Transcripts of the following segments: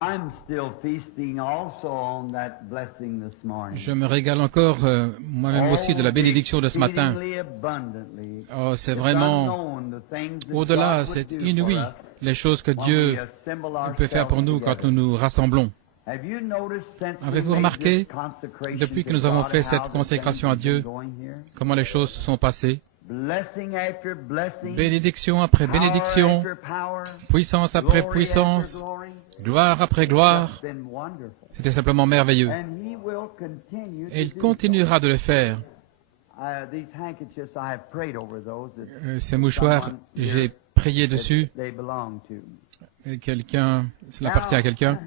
Je me régale encore moi-même aussi de la bénédiction de ce matin. Oh, c'est vraiment au-delà, c'est inouï, les choses que Dieu peut faire pour nous quand nous nous rassemblons. Avez-vous remarqué, depuis que nous avons fait cette consécration à Dieu, comment les choses se sont passées? Bénédiction après bénédiction, puissance après puissance, gloire après gloire. C'était simplement merveilleux. Et il continuera de le faire. Ces mouchoirs, j'ai prié dessus. Quelqu'un, cela appartient à quelqu'un.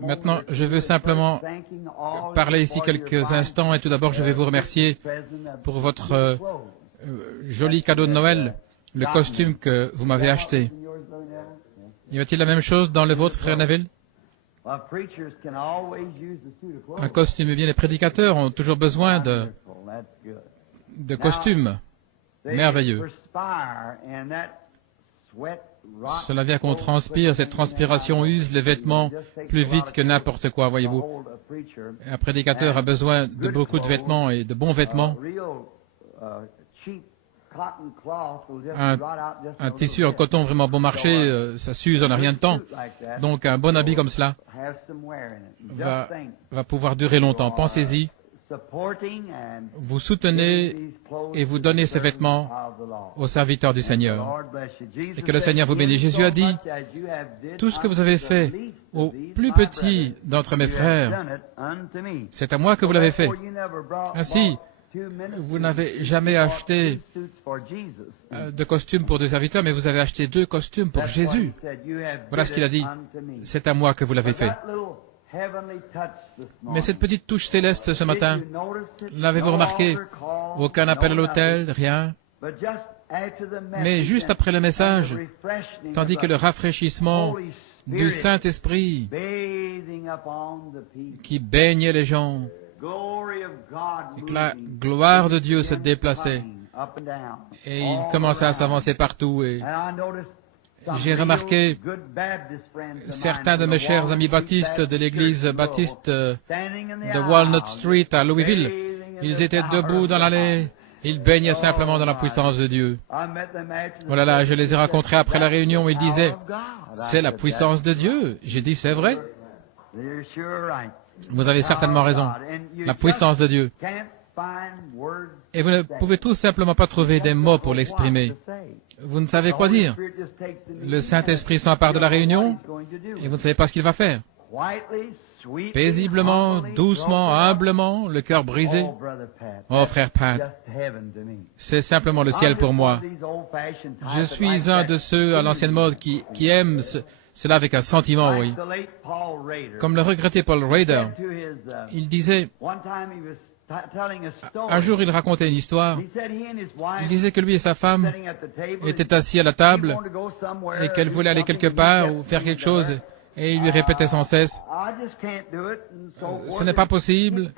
Maintenant, je veux simplement parler ici quelques instants et tout d'abord, je vais vous remercier pour votre joli cadeau de Noël, le costume que vous m'avez acheté. Y a-t-il la même chose dans le vôtre, frère Neville? Un costume, eh bien, les prédicateurs ont toujours besoin de costumes. Merveilleux. Cela vient qu'on transpire, cette transpiration use les vêtements plus vite que n'importe quoi, voyez-vous. Un prédicateur a besoin de beaucoup de vêtements et de bons vêtements. Un tissu en coton vraiment bon marché, ça s'use en rien de temps. Donc un bon habit comme cela va pouvoir durer longtemps. Pensez-y. Vous soutenez et vous donnez ces vêtements aux serviteurs du Seigneur. Et que le Seigneur vous bénisse. Jésus a dit, tout ce que vous avez fait au plus petit d'entre mes frères, c'est à moi que vous l'avez fait. Ainsi, vous n'avez jamais acheté de costume pour deux serviteurs, mais vous avez acheté 2 costumes pour Jésus. Voilà ce qu'il a dit. C'est à moi que vous l'avez fait. Mais cette petite touche céleste ce matin, l'avez-vous remarqué? Aucun appel à l'autel, rien. Mais juste après le message, tandis que le rafraîchissement du Saint-Esprit qui baignait les gens, et que la gloire de Dieu se déplaçait, et il commençait à s'avancer partout, et j'ai remarqué certains de mes chers amis baptistes de l'église baptiste de Walnut Street à Louisville. Ils étaient debout dans l'allée. Ils baignaient simplement dans la puissance de Dieu. Oh là là, je les ai rencontrés après la réunion. Ils disaient, c'est la puissance de Dieu. J'ai dit, c'est vrai. Vous avez certainement raison. La puissance de Dieu. Et vous ne pouvez tout simplement pas trouver des mots pour l'exprimer. Vous ne savez quoi dire. Le Saint-Esprit s'empare de la réunion et vous ne savez pas ce qu'il va faire. Paisiblement, doucement, humblement, le cœur brisé. Oh, frère Pat, c'est simplement le ciel pour moi. Je suis un de ceux à l'ancienne mode qui aiment cela avec un sentiment, oui. Comme le regretté Paul Rader, il disait... Un jour, il racontait une histoire. Il disait que lui et sa femme étaient assis à la table et qu'elle voulait aller quelque part ou faire quelque chose. Et il lui répétait sans cesse, ce n'est pas possible.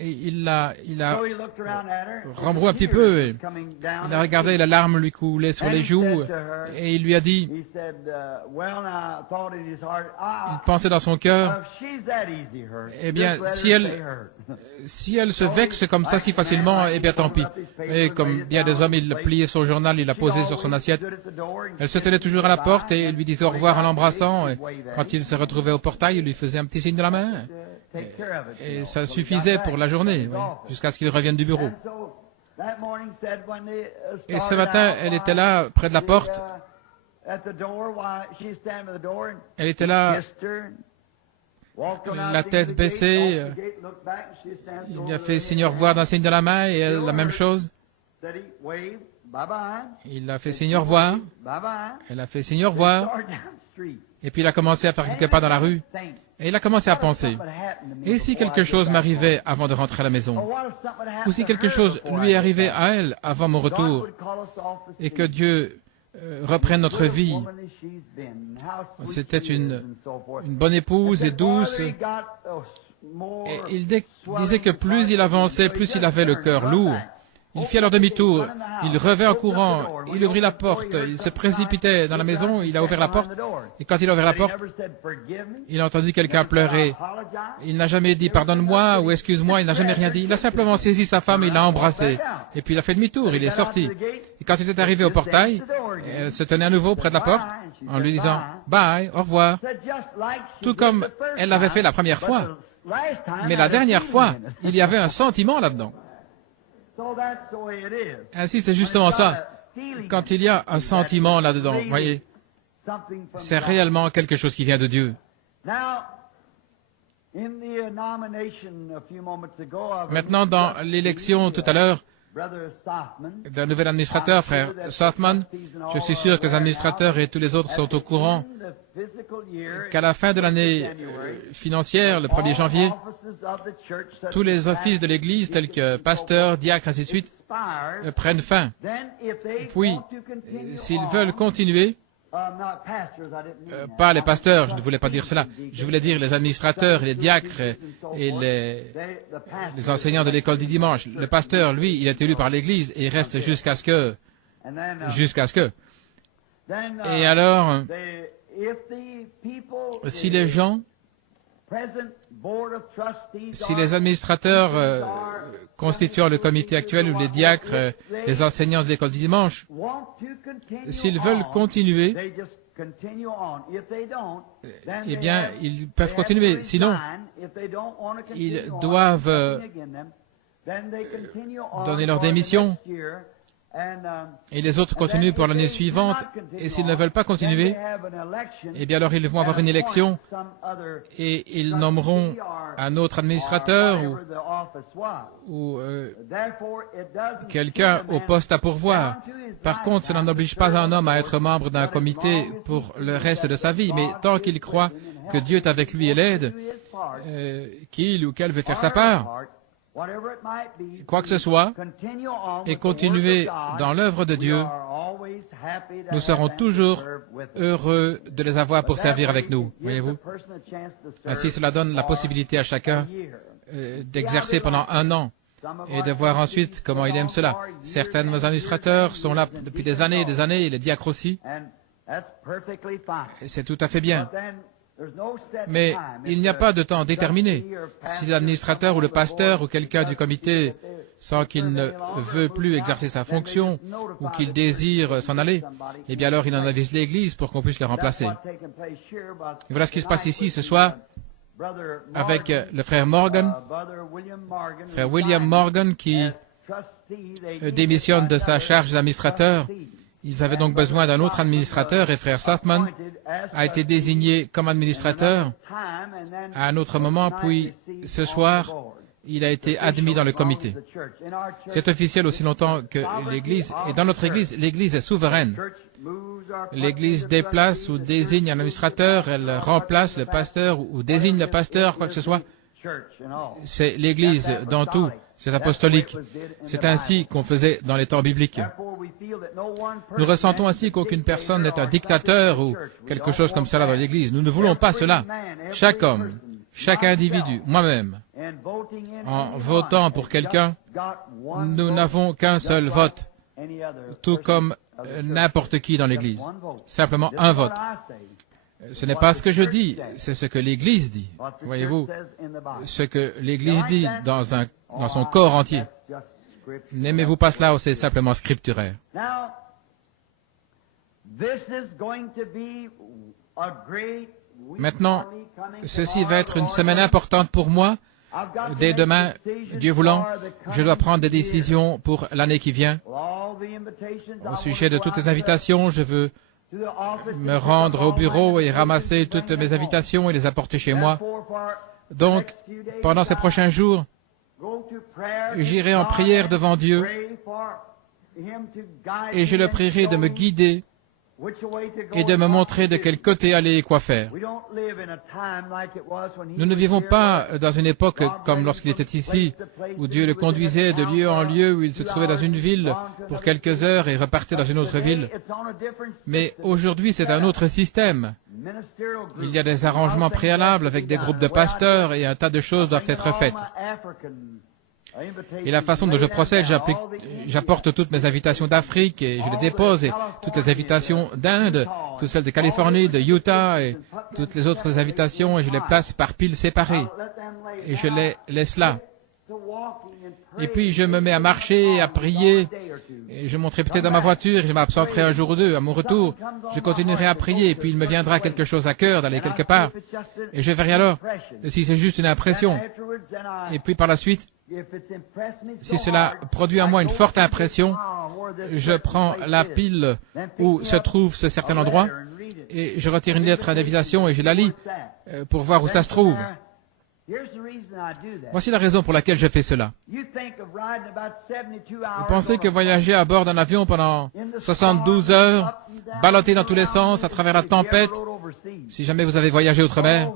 Et il l'a rembrou un petit peu. Et il a regardé, la larme lui coulait sur les joues. Et il lui a dit, il pensait dans son cœur, eh bien, si elle se vexe comme ça si facilement, eh bien tant pis. Et comme bien des hommes, il a plié son journal, il l'a posé sur son assiette. Elle se tenait toujours à la porte et il lui disait au revoir en l'embrassant. Et quand il se retrouvait au portail, il lui faisait un petit signe de la main. Et ça suffisait pour la journée, oui, jusqu'à ce qu'il revienne du bureau. Et ce matin, elle était là, près de la porte. Elle était là, la tête baissée. Il lui a fait signe au revoir d'un signe de la main et elle, la même chose. Il a fait signe au revoir. Elle a fait signe au revoir. Et puis il a commencé à faire quelques pas dans la rue. Et il a commencé à penser, et si quelque chose m'arrivait avant de rentrer à la maison? Ou si quelque chose lui arrivait à elle avant mon retour? Et que Dieu reprenne notre vie. C'était une bonne épouse et douce. Et il disait que plus il avançait, plus il avait le cœur lourd. Il fit alors demi-tour. Il revint en courant. Il ouvrit la porte. Il se précipitait dans la maison. Il a ouvert la porte. Et quand il a ouvert la porte, il a entendu quelqu'un pleurer. Il n'a jamais dit « pardonne-moi » ou « excuse-moi ». Il n'a jamais rien dit. Il a simplement saisi sa femme et il l'a embrassée. Et puis il a fait demi-tour. Il est sorti. Et quand il est arrivé au portail, elle se tenait à nouveau près de la porte en lui disant « bye, au revoir ». Tout comme elle l'avait fait la première fois. Mais la dernière fois, il y avait un sentiment là-dedans. Ainsi, c'est justement ça. Quand il y a un sentiment là-dedans, voyez, c'est réellement quelque chose qui vient de Dieu. Maintenant, dans l'élection tout à l'heure d'un nouvel administrateur, frère Sothman, je suis sûr que les administrateurs et tous les autres sont au courant qu'à la fin de l'année financière, le 1er janvier, tous les offices de l'Église, tels que pasteur, diacre, ainsi de suite, prennent fin. Puis, s'ils veulent continuer, pas les pasteurs, je ne voulais pas dire cela, je voulais dire les administrateurs, les diacres et les enseignants de l'école du dimanche. Le pasteur, lui, il est élu par l'Église et il reste jusqu'à ce que. Et alors, si les gens, si les administrateurs constituant le comité actuel ou les diacres, les enseignants de l'école du dimanche, s'ils veulent continuer, eh bien, ils peuvent continuer. Sinon, ils doivent donner leur démission. Et les autres continuent pour l'année suivante. Et s'ils ne veulent pas continuer, eh bien alors ils vont avoir une élection et ils nommeront un autre administrateur ou quelqu'un au poste à pourvoir. Par contre, cela n'oblige pas un homme à être membre d'un comité pour le reste de sa vie, mais tant qu'il croit que Dieu est avec lui et l'aide, qu'il ou qu'elle veut faire sa part, quoi que ce soit, et continuer dans l'œuvre de Dieu, nous serons toujours heureux de les avoir pour servir avec nous, voyez-vous. Ainsi, cela donne la possibilité à chacun d'exercer pendant 1 an et de voir ensuite comment il aime cela. Certains de nos administrateurs sont là depuis des années et les diacres aussi. C'est tout à fait bien. Mais il n'y a pas de temps déterminé. Si l'administrateur ou le pasteur ou quelqu'un du comité sent qu'il ne veut plus exercer sa fonction ou qu'il désire s'en aller, eh bien alors il en avise l'Église pour qu'on puisse le remplacer. Et voilà ce qui se passe ici ce soir avec le frère Morgan, frère William Morgan qui démissionne de sa charge d'administrateur. Ils avaient donc besoin d'un autre administrateur et frère Sothman a été désigné comme administrateur à un autre moment, puis ce soir, il a été admis dans le comité. C'est officiel aussi longtemps que l'Église, et dans notre Église, l'Église est souveraine. L'Église déplace ou désigne un administrateur, elle remplace le pasteur ou désigne le pasteur, quoi que ce soit. C'est l'Église dans tout. C'est apostolique. C'est ainsi qu'on faisait dans les temps bibliques. Nous ressentons ainsi qu'aucune personne n'est un dictateur ou quelque chose comme cela dans l'Église. Nous ne voulons pas cela. Chaque homme, chaque individu, moi-même, en votant pour quelqu'un, nous n'avons qu'un seul vote, tout comme n'importe qui dans l'Église. Simplement un vote. Ce n'est pas ce que je dis, c'est ce que l'Église dit. Voyez-vous, ce que l'Église dit dans son corps entier. N'aimez-vous pas cela ou c'est simplement scripturaire? Maintenant, ceci va être une semaine importante pour moi. Dès demain, Dieu voulant, je dois prendre des décisions pour l'année qui vient. Au sujet de toutes les invitations, je veux me rendre au bureau et ramasser toutes mes invitations et les apporter chez moi. Donc, pendant ces prochains jours, j'irai en prière devant Dieu et je le prierai de me guider et de me montrer de quel côté aller et quoi faire. Nous ne vivons pas dans une époque comme lorsqu'il était ici, où Dieu le conduisait de lieu en lieu, où il se trouvait dans une ville pour quelques heures et repartait dans une autre ville. Mais aujourd'hui, c'est un autre système. Il y a des arrangements préalables avec des groupes de pasteurs et un tas de choses doivent être faites. Et la façon dont je procède, j'apporte toutes mes invitations d'Afrique et je les dépose, et toutes les invitations d'Inde, toutes celles de Californie, de Utah et toutes les autres invitations, et je les place par piles séparées. Et je les laisse là. Et puis je me mets à marcher, à prier, et je monterai peut-être dans ma voiture, et je m'absenterai un jour ou deux. À mon retour, je continuerai à prier, et puis il me viendra quelque chose à cœur d'aller quelque part. Et je verrai alors si c'est juste une impression. Et puis par la suite, si cela produit en moi une forte impression, je prends la pile où se trouve ce certain endroit, et je retire une lettre d'invitation et je la lis pour voir où ça se trouve. Voici la raison pour laquelle je fais cela. Vous pensez que voyager à bord d'un avion pendant 72 heures, ballotté dans tous les sens, à travers la tempête, si jamais vous avez voyagé outre-mer,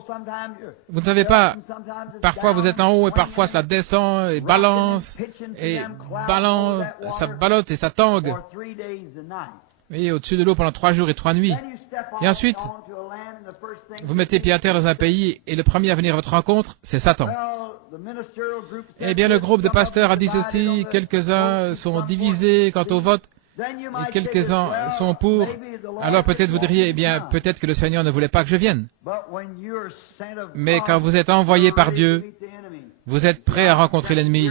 vous ne savez pas, parfois vous êtes en haut et parfois cela descend et balance, ça ballotte et ça tangue. Et au-dessus de l'eau pendant 3 jours et 3 nuits. Et ensuite, vous mettez pied à terre dans un pays et le premier à venir à votre rencontre, c'est Satan. Eh bien, le groupe de pasteurs a dit ceci, quelques-uns sont divisés quant au vote et quelques-uns sont pour. Alors peut-être vous diriez, eh bien, peut-être que le Seigneur ne voulait pas que je vienne. Mais quand vous êtes envoyé par Dieu, vous êtes prêt à rencontrer l'ennemi.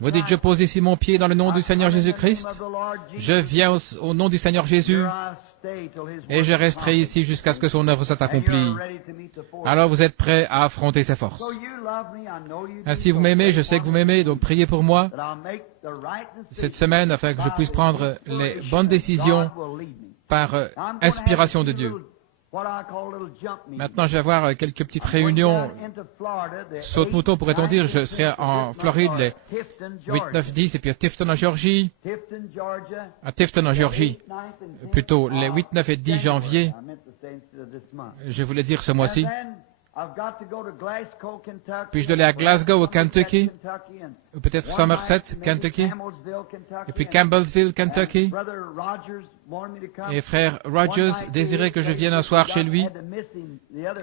Vous dites, je pose ici mon pied dans le nom du Seigneur Jésus-Christ. Je viens au nom du Seigneur Jésus. Et je resterai ici jusqu'à ce que son œuvre soit accomplie. Alors vous êtes prêts à affronter ses forces. Ainsi vous m'aimez, je sais que vous m'aimez, donc priez pour moi cette semaine afin que je puisse prendre les bonnes décisions par inspiration de Dieu. Maintenant, je vais avoir quelques petites réunions. Saute-mouton, pourrait-on dire. Je serai en Floride les 8, 9, 10, et puis à Tifton en Géorgie. À Tifton en Géorgie, plutôt les 8, 9 et 10 janvier. Je voulais dire ce mois-ci. Puis je dois aller à Glasgow, au Kentucky, ou peut-être Somerset, Kentucky, et puis Campbellsville, Kentucky. Et frère Rogers désirait que je vienne un soir chez lui,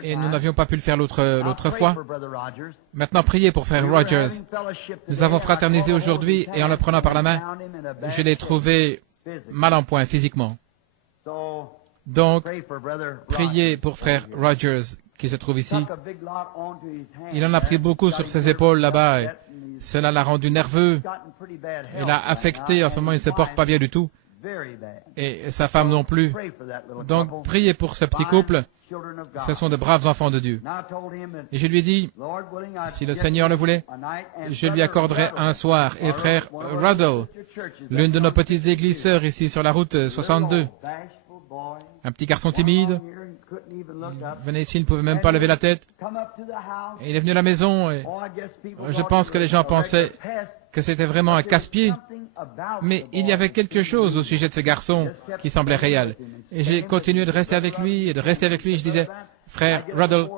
et nous n'avions pas pu le faire l'autre fois. Maintenant, priez pour frère Rogers. Nous avons fraternisé aujourd'hui, et en le prenant par la main, je l'ai trouvé mal en point physiquement. Donc, priez pour frère Rogers, qui se trouve ici. Il en a pris beaucoup sur ses épaules là-bas, et cela l'a rendu nerveux. Il l'a affecté, en ce moment il ne se porte pas bien du tout. Et sa femme non plus. Donc, priez pour ce petit couple. Ce sont de braves enfants de Dieu. Et je lui ai dit, si le Seigneur le voulait, je lui accorderai un soir. Et frère Ruddle, l'une de nos petites églises sœurs ici sur la route 62, un petit garçon timide, venait ici, il ne pouvait même pas lever la tête. Et il est venu à la maison et je pense que les gens pensaient que c'était vraiment un casse-pied. Mais il y avait quelque chose au sujet de ce garçon qui semblait réel. Et j'ai continué de rester avec lui et de rester avec lui. Je disais, frère Ruddle,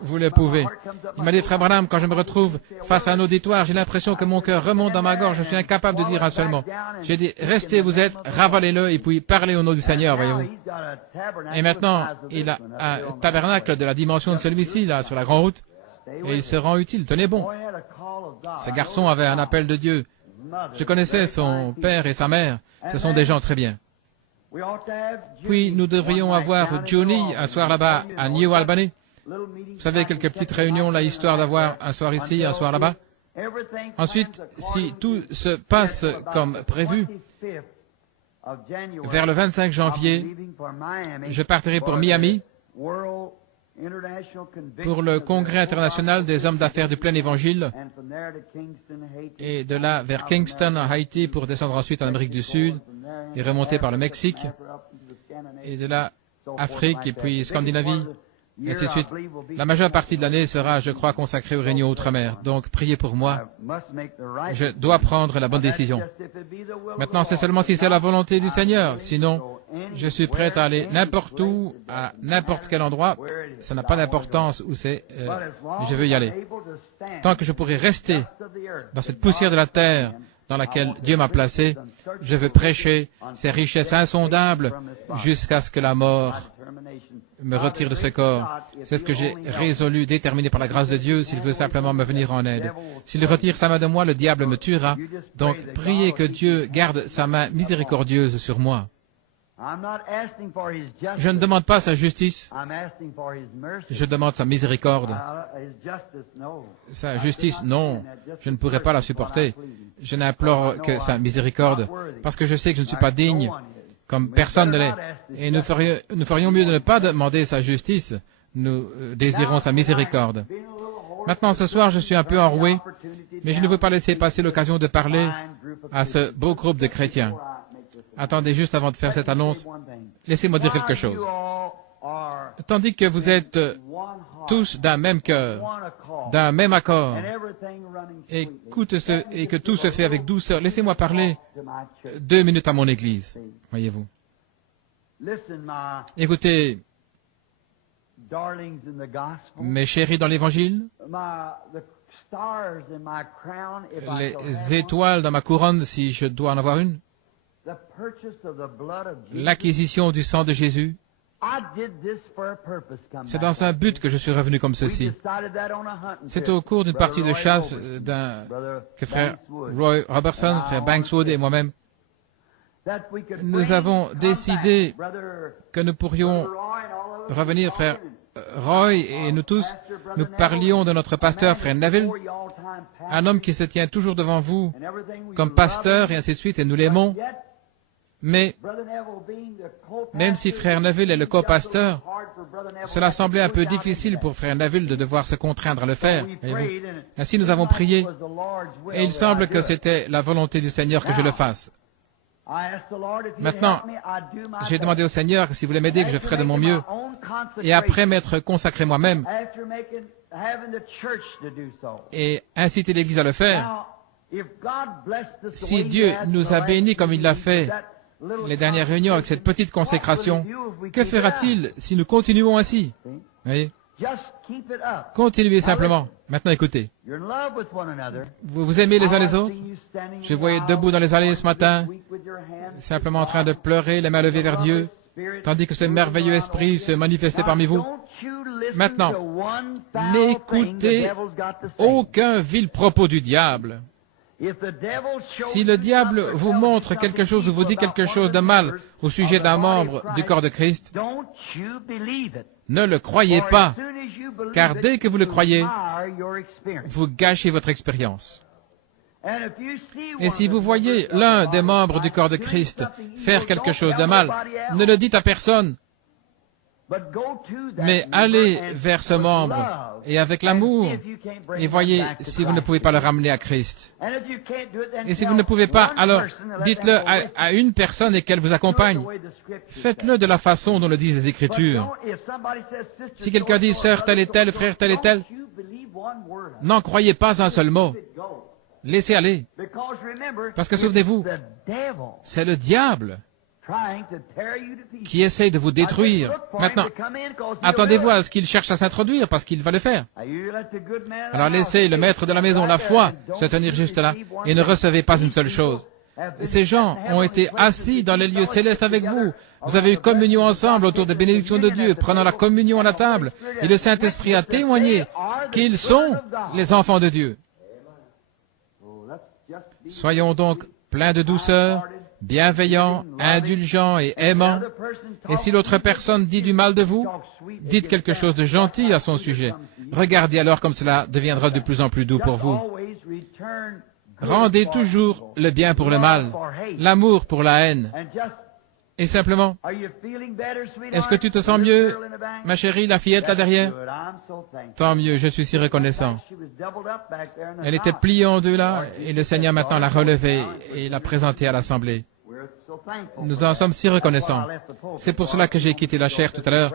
vous le pouvez. Il m'a dit, frère Branham, quand je me retrouve face à un auditoire, j'ai l'impression que mon cœur remonte dans ma gorge. Je suis incapable de dire un seul mot. J'ai dit, restez où vous êtes, ravalez-le et puis parlez au nom du Seigneur, voyez-vous. Et maintenant, il a un tabernacle de la dimension de celui-ci, là, sur la grande route. Et il se rend utile. Tenez bon. Ce garçon avait un appel de Dieu. Je connaissais son père et sa mère. Ce sont des gens très bien. Puis nous devrions avoir Johnny un soir là-bas à New Albany. Vous savez, quelques petites réunions là, histoire d'avoir un soir ici, un soir là-bas. Ensuite, si tout se passe comme prévu, vers le 25 janvier, je partirai pour Miami pour le Congrès international des hommes d'affaires du plein évangile et de là vers Kingston, en Haïti, pour descendre ensuite en Amérique du Sud et remonter par le Mexique et de là Afrique et puis Scandinavie, et ainsi de suite. La majeure partie de l'année sera, je crois, consacrée aux réunions outre-mer. Donc, priez pour moi. Je dois prendre la bonne décision. Maintenant, c'est seulement si c'est la volonté du Seigneur. Sinon, je suis prêt à aller n'importe où, à n'importe quel endroit. Ça n'a pas d'importance où c'est. Je veux y aller. Tant que je pourrai rester dans cette poussière de la terre dans laquelle Dieu m'a placé, je veux prêcher ces richesses insondables jusqu'à ce que la mort me retire de ce corps. C'est ce que j'ai résolu, déterminé par la grâce de Dieu, s'il veut simplement me venir en aide. S'il retire sa main de moi, le diable me tuera. Donc, priez que Dieu garde sa main miséricordieuse sur moi. Je ne demande pas sa justice, je demande sa miséricorde. Sa justice, non, je ne pourrais pas la supporter. Je n'implore que sa miséricorde, parce que je sais que je ne suis pas digne, comme personne ne l'est. Et nous ferions mieux de ne pas demander sa justice, nous désirons sa miséricorde. Maintenant, ce soir, je suis un peu enroué, mais je ne veux pas laisser passer l'occasion de parler à ce beau groupe de chrétiens. Attendez juste avant de faire cette annonce, laissez-moi dire quelque chose. Tandis que vous êtes tous d'un même cœur, d'un même accord, et que tout se fait avec douceur, laissez-moi parler 2 minutes à mon Église, voyez-vous. Écoutez, mes chéris dans l'Évangile, les étoiles dans ma couronne, si je dois en avoir une, l'acquisition du sang de Jésus, c'est dans un but que je suis revenu comme ceci. C'est au cours d'une partie de chasse que frère Roy Robertson, frère Bankswood et moi-même, nous avons décidé que nous pourrions revenir, frère Roy et nous tous, nous parlions de notre pasteur, frère Neville, un homme qui se tient toujours devant vous comme pasteur et ainsi de suite, et nous l'aimons. Mais, même si frère Neville est le co-pasteur, cela semblait un peu difficile pour frère Neville de devoir se contraindre à le faire. Ainsi nous avons prié, et il semble que c'était la volonté du Seigneur que je le fasse. Maintenant, j'ai demandé au Seigneur que s'il voulait m'aider, que je ferais de mon mieux, et après m'être consacré moi-même, et inciter l'Église à le faire. Si Dieu nous a bénis comme il l'a fait, les dernières réunions avec cette petite consécration, que fera-t-il si nous continuons ainsi? Voyez? Continuez simplement. Maintenant, écoutez. Vous vous aimez les uns les autres? Je voyais debout dans les allées ce matin, simplement en train de pleurer, les mains levées vers Dieu, tandis que ce merveilleux esprit se manifestait parmi vous. Maintenant, n'écoutez aucun vil propos du diable. Si le diable vous montre quelque chose ou vous dit quelque chose de mal au sujet d'un membre du corps de Christ, ne le croyez pas, car dès que vous le croyez, vous gâchez votre expérience. Et si vous voyez l'un des membres du corps de Christ faire quelque chose de mal, ne le dites à personne, mais allez vers ce membre et avec l'amour et voyez si vous ne pouvez pas le ramener à Christ. Et si vous ne pouvez pas, alors dites-le à une personne et qu'elle vous accompagne. Faites-le de la façon dont le disent les Écritures. Si quelqu'un dit sœur telle et telle, frère tel et tel, n'en croyez pas un seul mot. Laissez aller. Parce que souvenez-vous, c'est le diable qui essaye de vous détruire. Maintenant, attendez-vous à ce qu'il cherche à s'introduire, parce qu'il va le faire. Alors laissez le maître de la maison, la foi, se tenir juste là, et ne recevez pas une seule chose. Et ces gens ont été assis dans les lieux célestes avec vous. Vous avez eu communion ensemble autour des bénédictions de Dieu, prenant la communion à la table, et le Saint-Esprit a témoigné qu'ils sont les enfants de Dieu. Soyons donc pleins de douceur, bienveillants, indulgents et aimants. Et si l'autre personne dit du mal de vous, dites quelque chose de gentil à son sujet. Regardez alors comme cela deviendra de plus en plus doux pour vous. Rendez toujours le bien pour le mal, l'amour pour la haine. Et simplement, est-ce que tu te sens mieux, ma chérie, la fillette là derrière? Tant mieux, je suis si reconnaissant. Elle était pliée en deux là, et le Seigneur maintenant l'a relevée et l'a présentée à l'Assemblée. Nous en sommes si reconnaissants. C'est pour cela que j'ai quitté la chair tout à l'heure.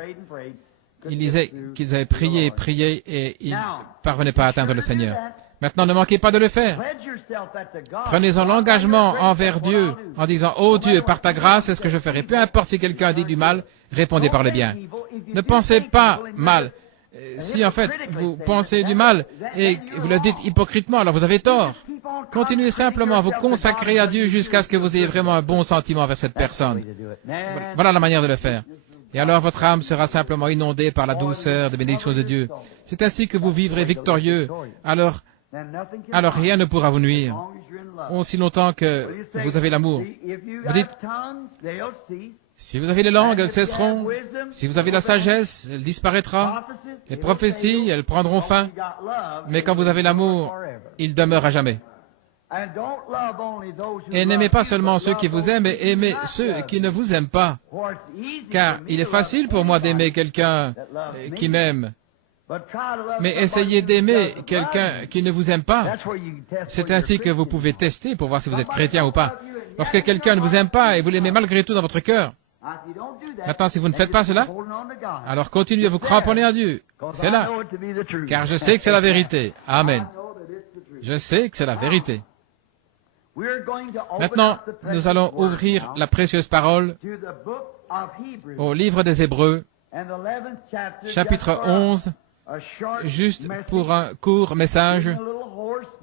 Ils disaient qu'ils avaient prié et prié, et ils ne parvenaient pas à atteindre le Seigneur. Maintenant, ne manquez pas de le faire. Prenez-en l'engagement envers Dieu en disant « Oh Dieu, par ta grâce, est-ce que je ferai ?» Peu importe si quelqu'un dit du mal, répondez par le bien. Ne pensez pas mal. Si en fait vous pensez du mal et vous le dites hypocritement, alors vous avez tort. Continuez simplement à vous consacrer à Dieu jusqu'à ce que vous ayez vraiment un bon sentiment envers cette personne. Voilà la manière de le faire. Et alors votre âme sera simplement inondée par la douceur des bénédictions de Dieu. C'est ainsi que vous vivrez victorieux. Alors rien ne pourra vous nuire. Aussi longtemps que vous avez l'amour. Vous dites, si vous avez les langues, elles cesseront. Si vous avez la sagesse, elle disparaîtra. Les prophéties, elles prendront fin. Mais quand vous avez l'amour, il demeure à jamais. Et n'aimez pas seulement ceux qui vous aiment, mais aimez ceux qui ne vous aiment pas. Car il est facile pour moi d'aimer quelqu'un qui m'aime. Mais essayez d'aimer quelqu'un qui ne vous aime pas. C'est ainsi que vous pouvez tester pour voir si vous êtes chrétien ou pas. Lorsque quelqu'un ne vous aime pas et vous l'aimez malgré tout dans votre cœur. Maintenant, si vous ne faites pas cela, alors continuez à vous cramponner à Dieu. C'est là. Car je sais que c'est la vérité. Amen. Je sais que c'est la vérité. Maintenant, nous allons ouvrir la précieuse parole au livre des Hébreux, chapitre 11, juste pour un court message.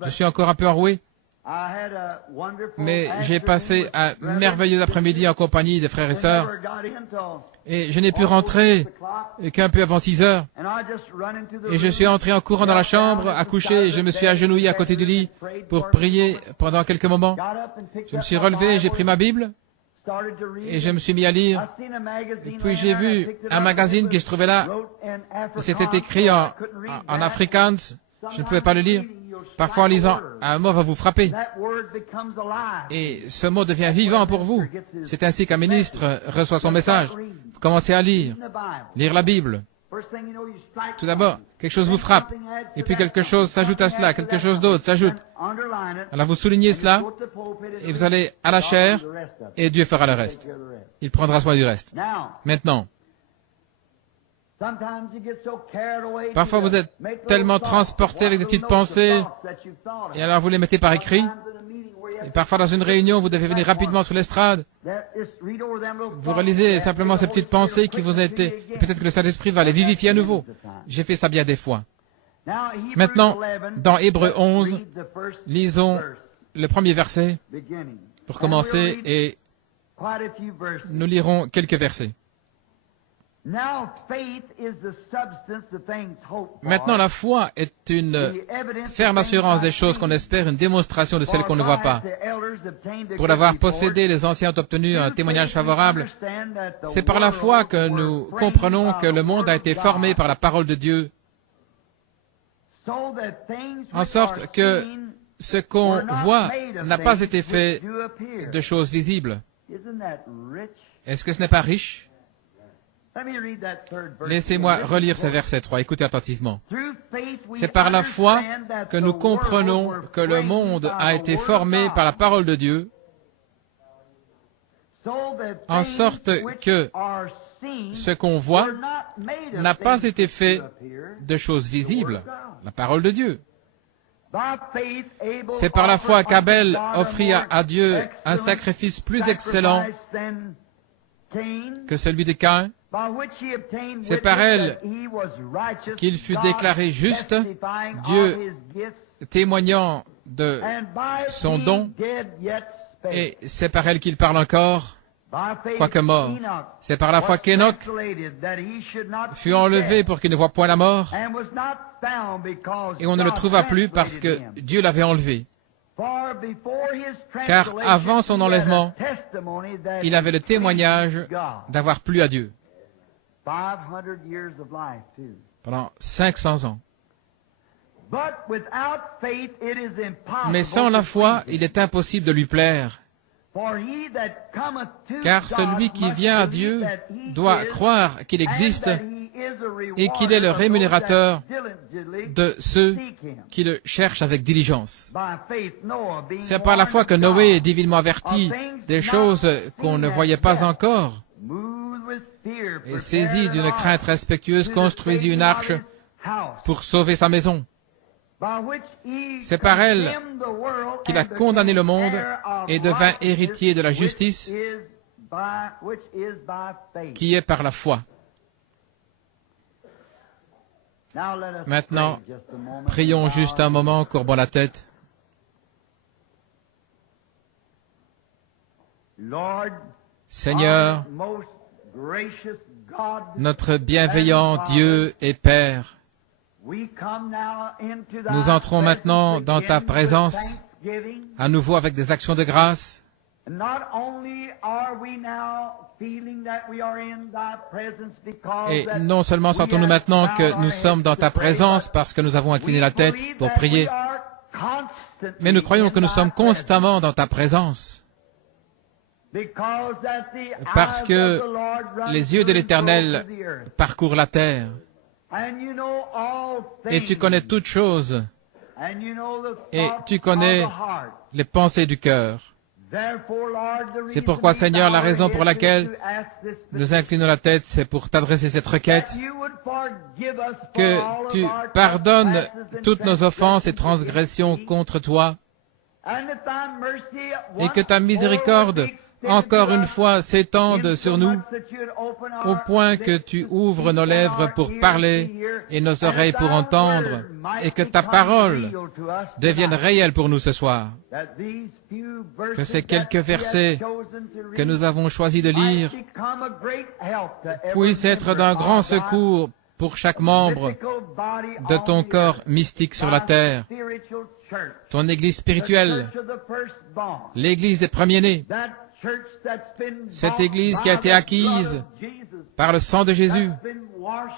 Je suis encore un peu enroué, mais j'ai passé un merveilleux après-midi en compagnie des frères et sœurs, et je n'ai pu rentrer qu'un peu avant 6 heures. Et je suis entré en courant dans la chambre, à coucher, et je me suis agenouillé à côté du lit pour prier pendant quelques moments. Je me suis relevé, j'ai pris ma Bible, et je me suis mis à lire. Et puis j'ai vu un magazine qui se trouvait là. C'était écrit en afrikaans. Je ne pouvais pas le lire. Parfois en lisant, un mot va vous frapper. Et ce mot devient vivant pour vous. C'est ainsi qu'un ministre reçoit son message. Vous commencez à lire la Bible. Tout d'abord, quelque chose vous frappe. Et puis quelque chose s'ajoute à cela, quelque chose d'autre s'ajoute. Alors vous soulignez cela, et vous allez à la chair, et Dieu fera le reste. Il prendra soin du reste. Maintenant, parfois vous êtes tellement transporté avec des petites pensées, et alors vous les mettez par écrit. Et parfois dans une réunion, vous devez venir rapidement sur l'estrade. Vous relisez simplement ces petites pensées qui vous ont été... Peut-être que le Saint-Esprit va les vivifier à nouveau. J'ai fait ça bien des fois. Maintenant, dans Hébreux 11, lisons le premier verset pour commencer, et nous lirons quelques versets. Maintenant, la foi est une ferme assurance des choses qu'on espère, une démonstration de celles qu'on ne voit pas. Pour l'avoir possédé, les anciens ont obtenu un témoignage favorable. C'est par la foi que nous comprenons que le monde a été formé par la parole de Dieu, en sorte que ce qu'on voit n'a pas été fait de choses visibles. Est-ce que ce n'est pas riche? Laissez-moi relire ce verset 3. Écoutez attentivement. C'est par la foi que nous comprenons que le monde a été formé par la parole de Dieu, en sorte que ce qu'on voit n'a pas été fait de choses visibles, la parole de Dieu. C'est par la foi qu'Abel offrit à Dieu un sacrifice plus excellent que celui de Caïn. C'est par elle qu'il fut déclaré juste, Dieu témoignant de son don, et c'est par elle qu'il parle encore, quoique mort. C'est par la foi qu'Enoch fut enlevé pour qu'il ne voie point la mort, et on ne le trouva plus parce que Dieu l'avait enlevé. Car avant son enlèvement, il avait le témoignage d'avoir plu à Dieu. Pendant 500 ans. Mais sans la foi, il est impossible de lui plaire. Car celui qui vient à Dieu doit croire qu'il existe et qu'il est le rémunérateur de ceux qui le cherchent avec diligence. C'est par la foi que Noé est divinement averti des choses qu'on ne voyait pas encore, et saisi d'une crainte respectueuse, construisit une arche pour sauver sa maison. C'est par elle qu'il a condamné le monde et devint héritier de la justice qui est par la foi. Maintenant, prions juste un moment, courbons la tête. Seigneur, notre bienveillant Dieu et Père, nous entrons maintenant dans ta présence, à nouveau avec des actions de grâce. Et non seulement sentons-nous maintenant que nous sommes dans ta présence parce que nous avons incliné la tête pour prier, mais nous croyons que nous sommes constamment dans ta présence. Parce que les yeux de l'Éternel parcourent la terre. Et tu connais toutes choses. Et tu connais les pensées du cœur. C'est pourquoi, Seigneur, la raison pour laquelle nous inclinons la tête, c'est pour t'adresser cette requête, que tu pardonnes toutes nos offenses et transgressions contre toi, et que ta miséricorde, encore une fois, s'étende sur nous, au point que tu ouvres nos lèvres pour parler et nos oreilles pour entendre, et que ta parole devienne réelle pour nous ce soir. Que ces quelques versets que nous avons choisi de lire puissent être d'un grand secours pour chaque membre de ton corps mystique sur la terre, ton Église spirituelle, l'Église des premiers-nés, cette Église qui a été acquise par le sang de Jésus,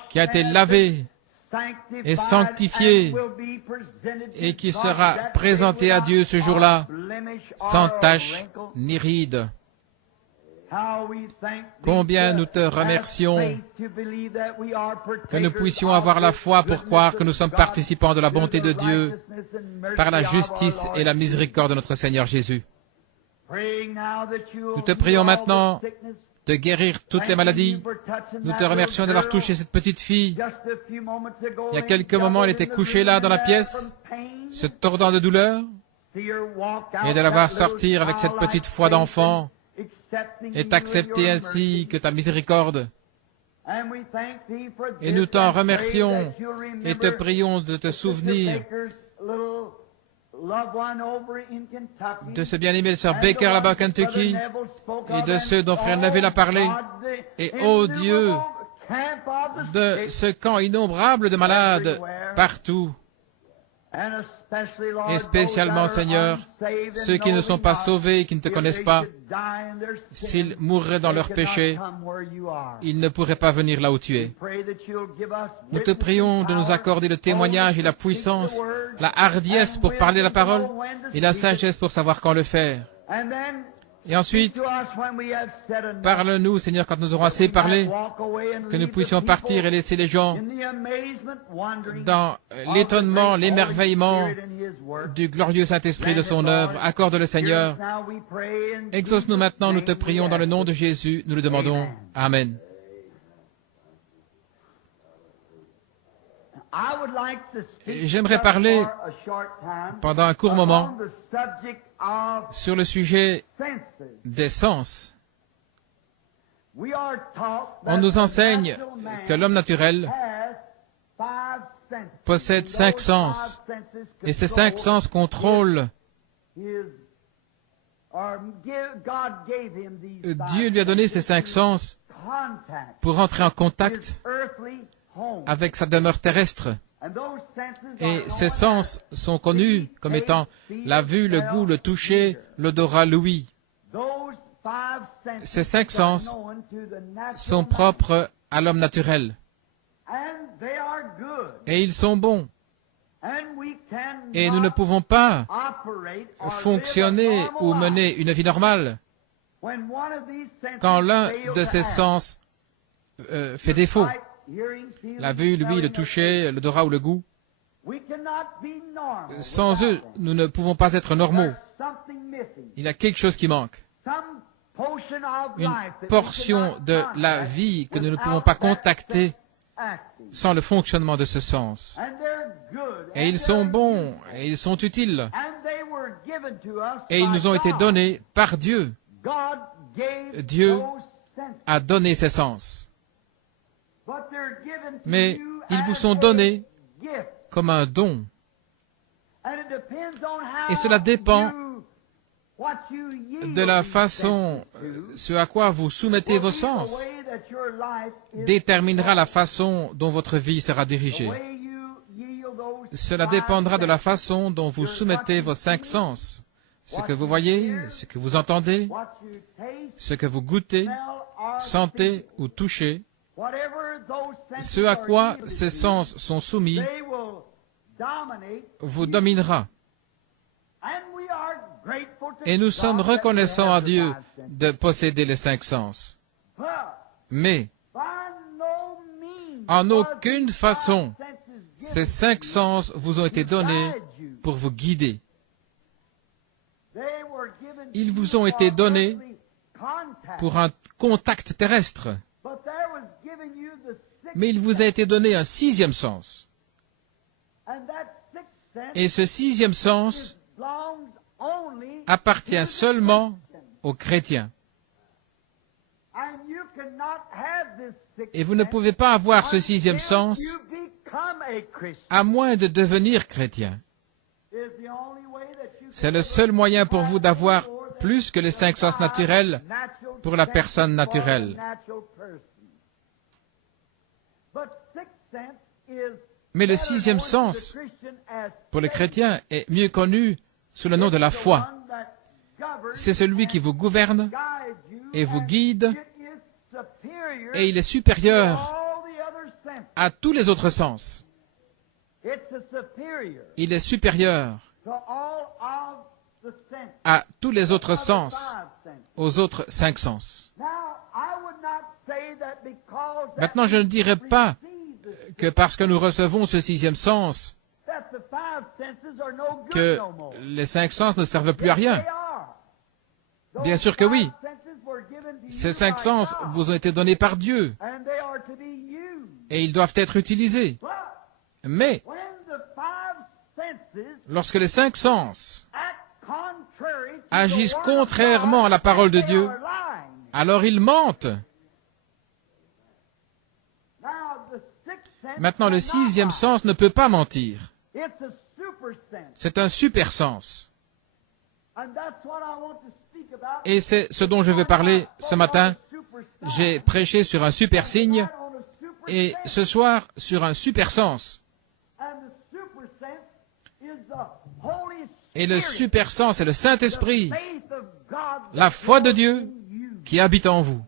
qui a été lavée et sanctifiée et qui sera présentée à Dieu ce jour-là, sans tache ni ride. Combien nous te remercions que nous puissions avoir la foi pour croire que nous sommes participants de la bonté de Dieu par la justice et la miséricorde de notre Seigneur Jésus. Nous te prions maintenant de guérir toutes les maladies. Nous te remercions d'avoir touché cette petite fille. Il y a quelques moments, elle était couchée là dans la pièce, se tordant de douleur, et de la voir sortir avec cette petite foi d'enfant et t'accepter ainsi que ta miséricorde. Et nous t'en remercions et te prions de te souvenir de ce bien-aimé sœur Baker là-bas au Kentucky et de ceux dont frère Neville a parlé. Et ô Dieu, de ce camp innombrable de malades partout. Et spécialement, Seigneur, ceux qui ne sont pas sauvés et qui ne te connaissent pas, s'ils mourraient dans leurs péchés, ils ne pourraient pas venir là où tu es. Nous te prions de nous accorder le témoignage et la puissance, la hardiesse pour parler la parole et la sagesse pour savoir quand le faire. Et ensuite, parle-nous, Seigneur, quand nous aurons assez parlé, que nous puissions partir et laisser les gens dans l'étonnement, l'émerveillement du glorieux Saint-Esprit de son œuvre. Accorde-le, Seigneur. Exauce-nous maintenant, nous te prions dans le nom de Jésus, nous le demandons. Amen. J'aimerais parler pendant un court moment sur le sujet des sens. On nous enseigne que l'homme naturel possède 5 sens, et ces 5 sens contrôlent. Dieu lui a donné ces 5 sens pour entrer en contact avec sa demeure terrestre. Et ces sens sont connus comme étant la vue, le goût, le toucher, l'odorat, l'ouïe. Ces 5 sens sont propres à l'homme naturel. Et ils sont bons. Et nous ne pouvons pas fonctionner ou mener une vie normale quand l'un de ces sens fait défaut. La vue, l'ouïe, le toucher, l'odorat ou le goût. Sans eux, nous ne pouvons pas être normaux. Il y a quelque chose qui manque. Une portion de la vie que nous ne pouvons pas contacter sans le fonctionnement de ce sens. Et ils sont bons, et ils sont utiles. Et ils nous ont été donnés par Dieu. Dieu a donné ces sens. Mais ils vous sont donnés comme un don. Et cela dépend de la façon ce à quoi vous soumettez vos sens déterminera la façon dont votre vie sera dirigée. Cela dépendra de la façon dont vous soumettez vos 5 sens. Ce que vous voyez, ce que vous entendez, ce que vous goûtez, sentez ou touchez, ce à quoi ces sens sont soumis, vous dominera. Et nous sommes reconnaissants à Dieu de posséder les 5 sens. Mais, en aucune façon, ces 5 sens vous ont été donnés pour vous guider. Ils vous ont été donnés pour un contact terrestre. Mais il vous a été donné un 6e sens. Et ce 6e sens appartient seulement aux chrétiens. Et vous ne pouvez pas avoir ce 6e sens à moins de devenir chrétien. C'est le seul moyen pour vous d'avoir plus que les 5 sens naturels pour la personne naturelle. Mais le 6e sens, pour les chrétiens, est mieux connu sous le nom de la foi. C'est celui qui vous gouverne et vous guide, et il est supérieur à tous les autres sens. Il est supérieur à tous les autres sens, aux autres 5 sens. Maintenant, je ne dirais pas que parce que nous recevons ce 6e sens, que les 5 sens ne servent plus à rien. Bien sûr que oui. Ces 5 sens vous ont été donnés par Dieu, et ils doivent être utilisés. Mais, lorsque les 5 sens agissent contrairement à la parole de Dieu, alors ils mentent. Maintenant, le 6e sens ne peut pas mentir. C'est un super sens. Et c'est ce dont je veux parler ce matin. J'ai prêché sur un super signe, et ce soir sur un super sens. Et le super sens est le Saint-Esprit, la foi de Dieu qui habite en vous.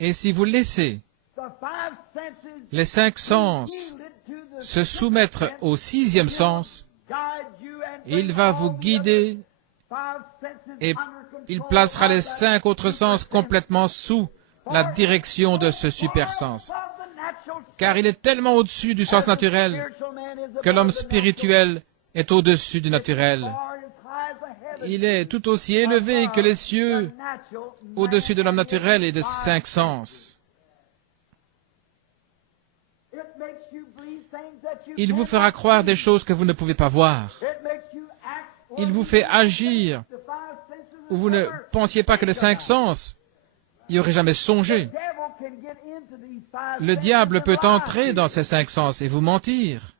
Et si vous laissez les 5 sens se soumettre au 6e sens, il va vous guider et il placera les 5 autres sens complètement sous la direction de ce super sens. Car il est tellement au-dessus du sens naturel que l'homme spirituel est au-dessus du naturel. Il est tout aussi élevé que les cieux au-dessus de l'homme naturel et de ses 5 sens. Il vous fera croire des choses que vous ne pouvez pas voir. Il vous fait agir où vous ne pensiez pas que les 5 sens y auraient jamais songé. Le diable peut entrer dans ces 5 sens et vous mentir.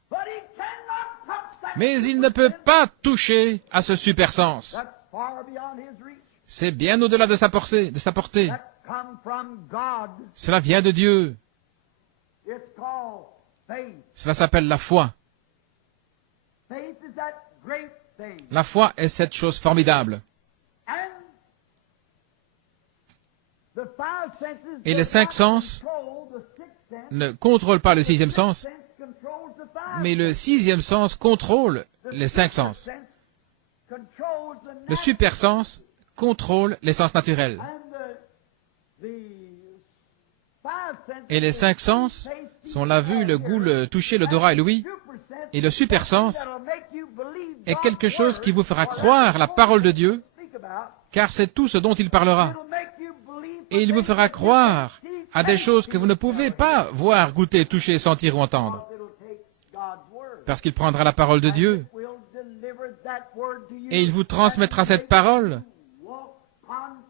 Mais il ne peut pas toucher à ce super sens. C'est bien au-delà de sa portée. Cela vient de Dieu. Cela s'appelle la foi. La foi est cette chose formidable. Et les 5 sens ne contrôlent pas le 6e sens, mais le 6e sens contrôle les 5 sens. Le super sens contrôle les sens naturels. Et les 5 sens sont la vue, le goût, le toucher, l'odorat et l'ouïe. Et le super sens est quelque chose qui vous fera croire la parole de Dieu, car c'est tout ce dont il parlera. Et il vous fera croire à des choses que vous ne pouvez pas voir, goûter, toucher, sentir ou entendre. Parce qu'il prendra la parole de Dieu et il vous transmettra cette parole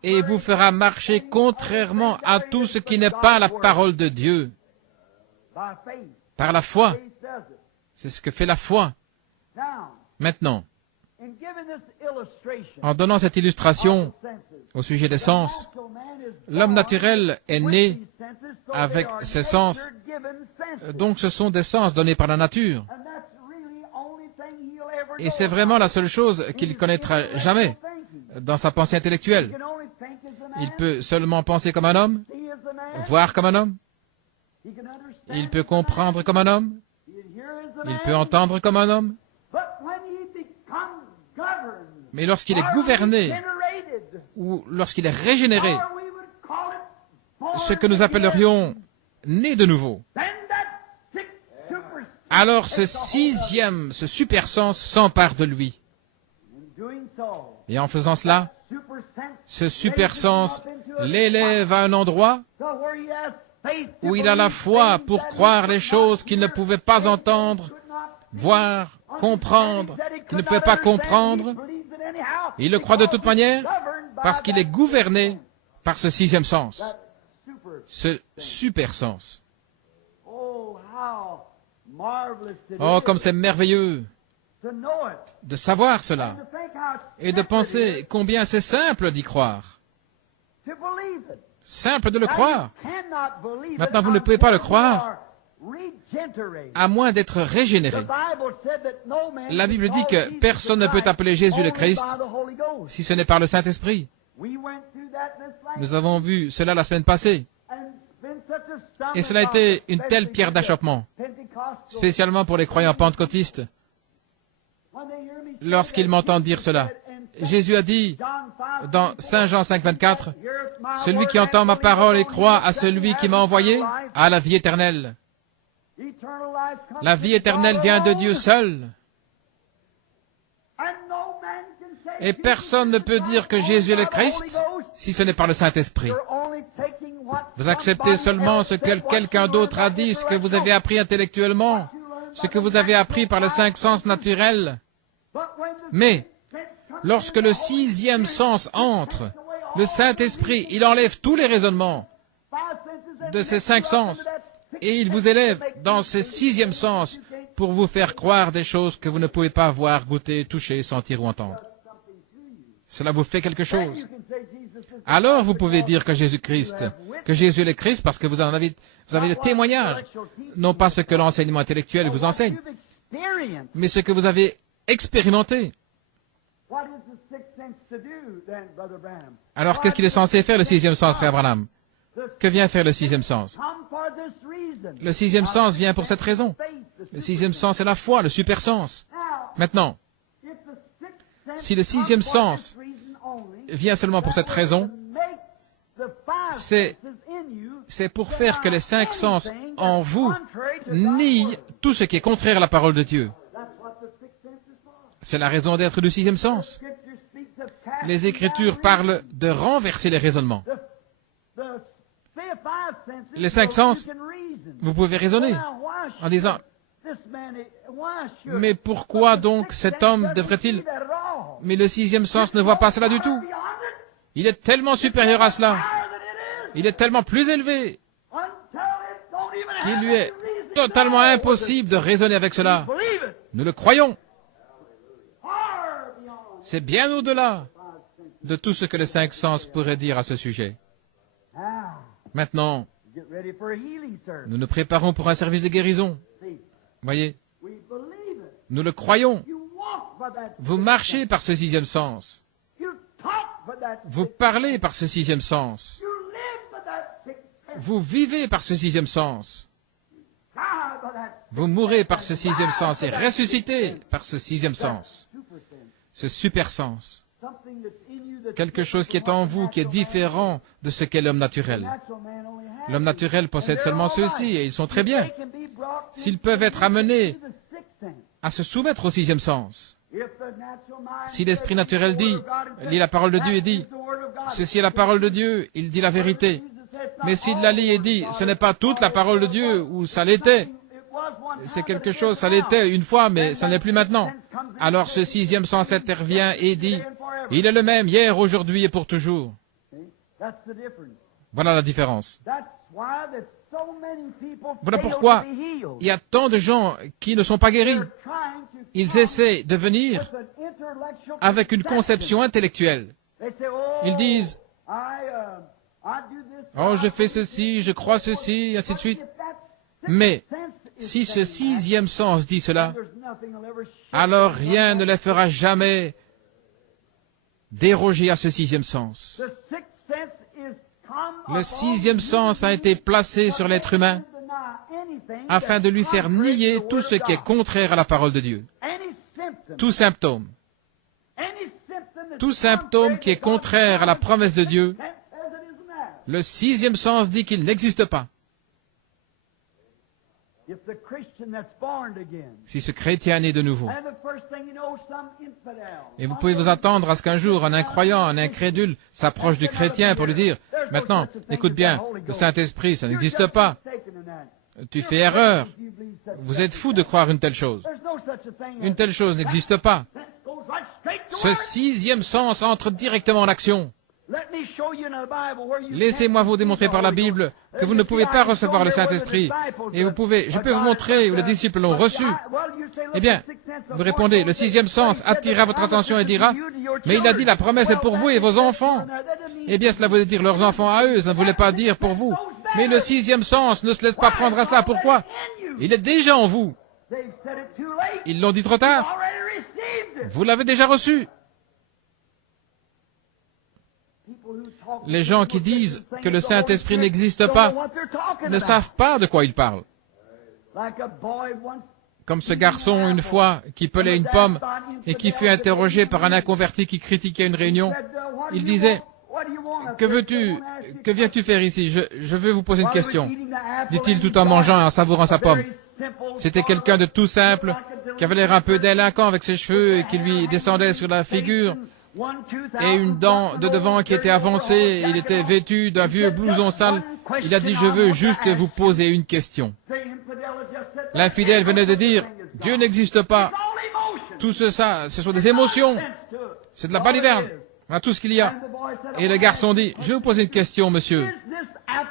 et vous fera marcher contrairement à tout ce qui n'est pas la parole de Dieu. Par la foi. C'est ce que fait la foi. Maintenant, en donnant cette illustration au sujet des sens. L'homme naturel est né avec ses sens, donc ce sont des sens donnés par la nature. Et c'est vraiment la seule chose qu'il connaîtra jamais dans sa pensée intellectuelle. Il peut seulement penser comme un homme, voir comme un homme, il peut comprendre comme un homme, il peut entendre comme un homme. Mais lorsqu'il est gouverné, ou lorsqu'il est régénéré, ce que nous appellerions né de nouveau, alors ce sixième, ce super sens s'empare de lui. Et en faisant cela, ce super sens l'élève à un endroit où il a la foi pour croire les choses qu'il ne pouvait pas entendre, voir, comprendre, qu'il ne pouvait pas comprendre. Il le croit de toute manière parce qu'il est gouverné par ce sixième sens, ce super sens. Oh, comme c'est merveilleux de savoir cela et de penser combien c'est simple d'y croire. Simple de le croire. Maintenant, vous ne pouvez pas le croire à moins d'être régénéré. La Bible dit que personne ne peut appeler Jésus le Christ si ce n'est par le Saint-Esprit. Nous avons vu cela la semaine passée. Et cela a été une telle pierre d'achoppement, spécialement pour les croyants pentecôtistes. Lorsqu'ils m'entendent dire cela, Jésus a dit dans Saint Jean 5, 24, « Celui qui entend ma parole et croit à celui qui m'a envoyé a la vie éternelle. » La vie éternelle vient de Dieu seul. Et personne ne peut dire que Jésus est le Christ si ce n'est par le Saint-Esprit. Vous acceptez seulement ce que quelqu'un d'autre a dit, ce que vous avez appris intellectuellement, ce que vous avez appris par les cinq sens naturels. Mais, lorsque le sixième sens entre, le Saint-Esprit, il enlève tous les raisonnements de ces cinq sens et il vous élève dans ce sixième sens pour vous faire croire des choses que vous ne pouvez pas voir, goûter, toucher, sentir ou entendre. Cela vous fait quelque chose. Alors vous pouvez dire que Jésus-Christ, que Jésus est le Christ parce que vous avez le témoignage, non pas ce que l'enseignement intellectuel vous enseigne, mais ce que vous avez expérimenté. Alors qu'est-ce qu'il est censé faire le sixième sens, frère Branham? Que vient faire le sixième sens? Le sixième sens vient pour cette raison. Le sixième sens est la foi, le super sens. Maintenant, si le sixième sens vient seulement pour cette raison, c'est pour faire que les cinq sens en vous nient tout ce qui est contraire à la parole de Dieu. C'est la raison d'être du sixième sens. Les Écritures parlent de renverser les raisonnements. Les cinq sens, vous pouvez raisonner en disant, mais pourquoi donc cet homme devrait-il... Mais le sixième sens ne voit pas cela du tout. Il est tellement supérieur à cela. Il est tellement plus élevé qu'il lui est totalement impossible de raisonner avec cela. Nous le croyons. C'est bien au-delà de tout ce que les cinq sens pourraient dire à ce sujet. Maintenant, nous nous préparons pour un service de guérison. Voyez, nous le croyons. Vous marchez par ce sixième sens. Vous parlez par ce sixième sens. Vous vivez par ce sixième sens. Vous mourrez par ce sixième sens et ressuscitez par ce sixième sens. Ce super sens. Quelque chose qui est en vous, qui est différent de ce qu'est l'homme naturel. L'homme naturel possède seulement ceux-ci, et ils sont très bien. S'ils peuvent être amenés à se soumettre au sixième sens. Si l'esprit naturel lit la parole de Dieu et dit, ceci est la parole de Dieu, il dit la vérité. Mais s'il la lit et dit, ce n'est pas toute la parole de Dieu, ou ça l'était, c'est quelque chose, ça l'était une fois, mais ça n'est plus maintenant. Alors ce sixième sens intervient et dit, il est le même hier, aujourd'hui et pour toujours. Voilà la différence. Voilà pourquoi il y a tant de gens qui ne sont pas guéris. Ils essaient de venir avec une conception intellectuelle. Ils disent, Oh, je fais ceci, je crois ceci, ainsi de suite. Mais si ce sixième sens dit cela, alors rien ne les fera jamais déroger à ce sixième sens. Le sixième sens a été placé sur l'être humain afin de lui faire nier tout ce qui est contraire à la parole de Dieu. Tout symptôme qui est contraire à la promesse de Dieu, le sixième sens dit qu'il n'existe pas. Si ce chrétien est de nouveau, et vous pouvez vous attendre à ce qu'un jour un incroyant, un incrédule s'approche du chrétien pour lui dire, maintenant, écoute bien, le Saint-Esprit, ça n'existe pas. Tu fais erreur. Vous êtes fou de croire une telle chose. Une telle chose n'existe pas. Ce sixième sens entre directement en action. Laissez-moi vous démontrer par la Bible que vous ne pouvez pas recevoir le Saint-Esprit. Et je peux vous montrer où les disciples l'ont reçu. Eh bien, vous répondez, le sixième sens attirera votre attention et dira, mais il a dit la promesse est pour vous et vos enfants. Eh bien, cela voulait dire leurs enfants à eux, ça ne voulait pas dire pour vous. Mais le sixième sens ne se laisse pas prendre à cela. Pourquoi? Il est déjà en vous. Ils l'ont dit trop tard. Vous l'avez déjà reçu. Les gens qui disent que le Saint-Esprit n'existe pas ne savent pas de quoi ils parlent. Comme ce garçon, une fois, qui pelait une pomme et qui fut interrogé par un inconverti qui critiquait une réunion. Il disait, « Que veux-tu? Que viens-tu faire ici? Je veux vous poser une question. » dit-il tout en mangeant et en savourant sa pomme. C'était quelqu'un de tout simple, qui avait l'air un peu délinquant avec ses cheveux et qui lui descendait sur la figure, et une dent de devant qui était avancée, il était vêtu d'un vieux blouson sale. Il a dit, je veux juste vous poser une question. L'infidèle venait de dire, Dieu n'existe pas. Tout ça, ce sont des émotions. C'est de la baliverne. Voilà tout ce qu'il y a. Et le garçon dit, je vais vous poser une question, monsieur.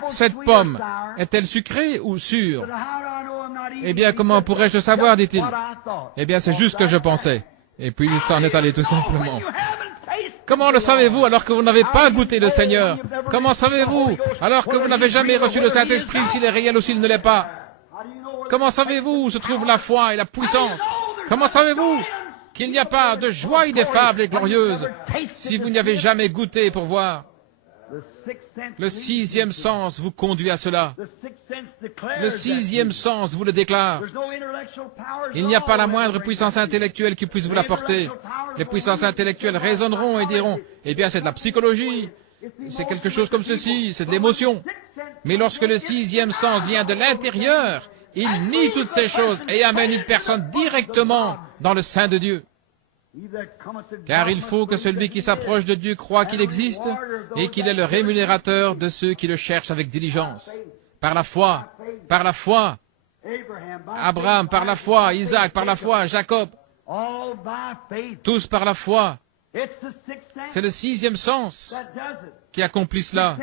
Cette pomme, est-elle sucrée ou sûre? Eh bien, comment pourrais-je le savoir, dit-il. Eh bien, c'est juste ce que je pensais. Et puis il s'en est allé tout simplement. Comment le savez-vous alors que vous n'avez pas goûté le Seigneur? Comment savez-vous alors que vous n'avez jamais reçu le Saint-Esprit s'il est réel ou s'il ne l'est pas? Comment savez-vous où se trouve la foi et la puissance? Comment savez-vous qu'il n'y a pas de joie ineffable et glorieuse si vous n'y avez jamais goûté pour voir? Le sixième sens vous conduit à cela. Le sixième sens vous le déclare. Il n'y a pas la moindre puissance intellectuelle qui puisse vous l'apporter. Les puissances intellectuelles raisonneront et diront, eh bien c'est de la psychologie, c'est quelque chose comme ceci, c'est de l'émotion. Mais lorsque le sixième sens vient de l'intérieur, il nie toutes ces choses et amène une personne directement dans le sein de Dieu. Car il faut que celui qui s'approche de Dieu croit qu'il existe et qu'il est le rémunérateur de ceux qui le cherchent avec diligence. Par la foi, Abraham par la foi, Isaac par la foi, Jacob, tous par la foi. C'est le sixième sens qui accomplit cela.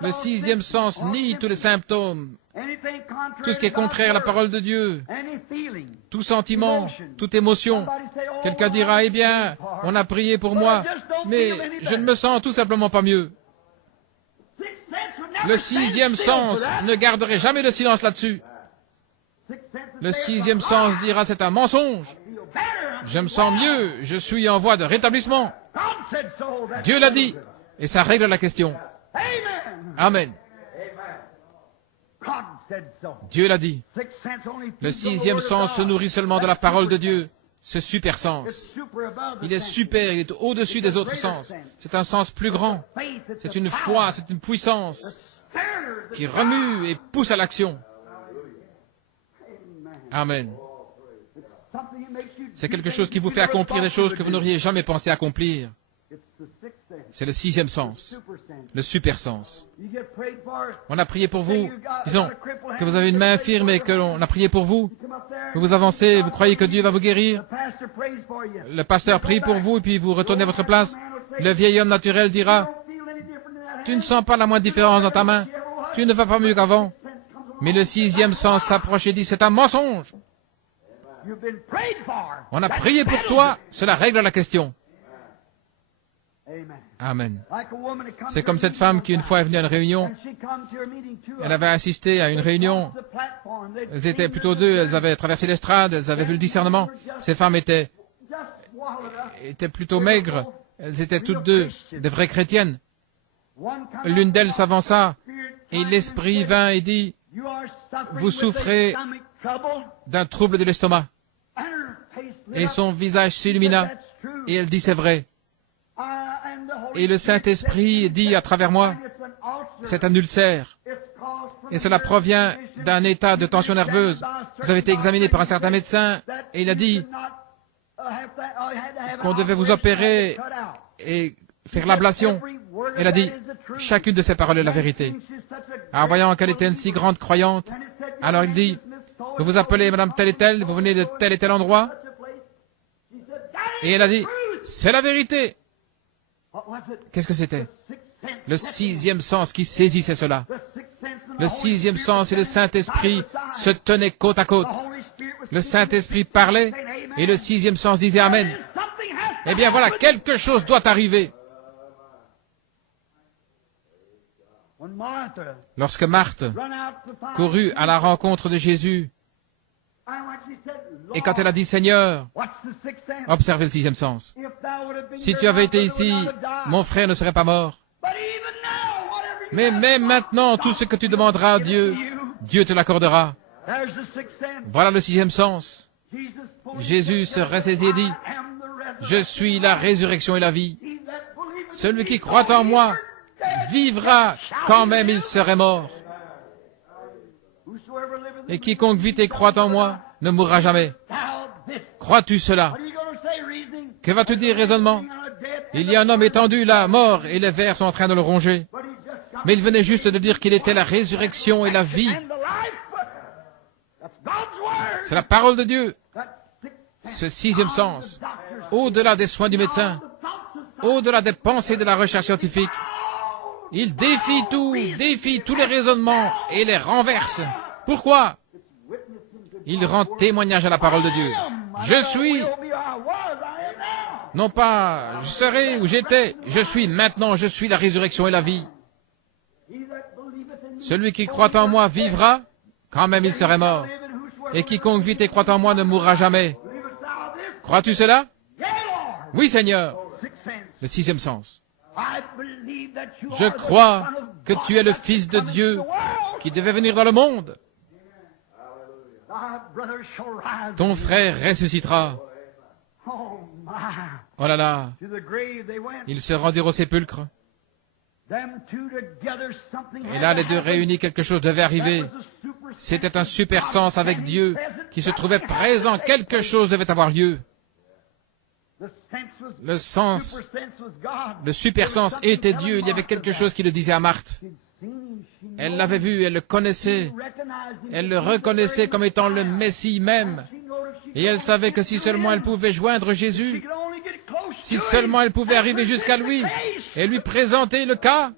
Le sixième sens nie tous les symptômes, tout ce qui est contraire à la parole de Dieu, tout sentiment, toute émotion. Quelqu'un dira, eh bien, on a prié pour moi, mais je ne me sens tout simplement pas mieux. Le sixième sens ne garderait jamais le silence là-dessus. Le sixième sens dira, c'est un mensonge. Je me sens mieux, je suis en voie de rétablissement. Dieu l'a dit, et ça règle la question. Amen. Dieu l'a dit. Le sixième sens se nourrit seulement de la parole de Dieu, ce super sens. Il est super, il est au-dessus des autres sens. C'est un sens plus grand. C'est une foi, c'est une puissance qui remue et pousse à l'action. Amen. C'est quelque chose qui vous fait accomplir des choses que vous n'auriez jamais pensé accomplir. C'est le sixième sens, le super sens. On a prié pour vous. Disons que vous avez une main infirme et que l'on a prié pour vous. Vous vous avancez, vous croyez que Dieu va vous guérir. Le pasteur prie pour vous et puis vous retournez à votre place. Le vieil homme naturel dira, tu ne sens pas la moindre différence dans ta main. Tu ne vas pas mieux qu'avant. Mais le sixième sens s'approche et dit, c'est un mensonge. On a prié pour toi, cela règle la question. Amen. C'est comme cette femme qui une fois est venue à une réunion. Elle avait assisté à une réunion. Elles étaient plutôt deux. Elles avaient traversé l'estrade. Elles avaient vu le discernement. Ces femmes étaient plutôt maigres. Elles étaient toutes deux des vraies chrétiennes. L'une d'elles s'avança et l'esprit vint et dit, « Vous souffrez d'un trouble de l'estomac. » Et son visage s'illumina et elle dit, « C'est vrai. » Et le Saint-Esprit dit à travers moi, « C'est un ulcère. Et cela provient d'un état de tension nerveuse. Vous avez été examiné par un certain médecin et il a dit qu'on devait vous opérer et faire l'ablation. » Elle a dit, chacune de ces paroles est la vérité. En voyant qu'elle était une si grande croyante, alors il dit, vous vous appelez madame telle et telle, vous venez de tel et tel endroit. Et elle a dit, c'est la vérité. Qu'est-ce que c'était? Le sixième sens qui saisissait cela. Le sixième sens et le Saint-Esprit se tenaient côte à côte. Le Saint-Esprit parlait et le sixième sens disait Amen. Eh bien voilà, quelque chose doit arriver. Lorsque Marthe courut à la rencontre de Jésus, et quand elle a dit, Seigneur, observez le sixième sens. Si tu avais été ici, mon frère ne serait pas mort. Mais même maintenant, tout ce que tu demanderas à Dieu, Dieu te l'accordera. Voilà le sixième sens. Jésus se ressaisit et dit, je suis la résurrection et la vie. Celui qui croit en moi vivra quand même il serait mort. Et quiconque vit et croit en moi ne mourra jamais. Crois-tu cela? Que vas-tu dire, raisonnement? Il y a un homme étendu là, mort, et les vers sont en train de le ronger. Mais il venait juste de dire qu'il était la résurrection et la vie. C'est la parole de Dieu. Ce sixième sens, au-delà des soins du médecin, au-delà des pensées de la recherche scientifique, il défie tous les raisonnements et les renverse. Pourquoi? Il rend témoignage à la parole de Dieu. Je suis, non pas je serai où j'étais, je suis maintenant, je suis la résurrection et la vie. Celui qui croit en moi vivra, quand même il serait mort. Et quiconque vit et croit en moi ne mourra jamais. Crois-tu cela? Oui, Seigneur. Le sixième sens. Je crois que tu es le Fils de Dieu qui devait venir dans le monde. Ton frère ressuscitera. Oh là là. Ils se rendirent au sépulcre. Et là, les deux réunis, quelque chose devait arriver. C'était un super sens avec Dieu qui se trouvait présent. Quelque chose devait avoir lieu. Le sens, le super sens était Dieu. Il y avait quelque chose qui le disait à Marthe. Elle l'avait vu, elle le connaissait. Elle le reconnaissait comme étant le Messie même. Et elle savait que si seulement elle pouvait joindre Jésus, si seulement elle pouvait arriver jusqu'à lui et lui présenter le cas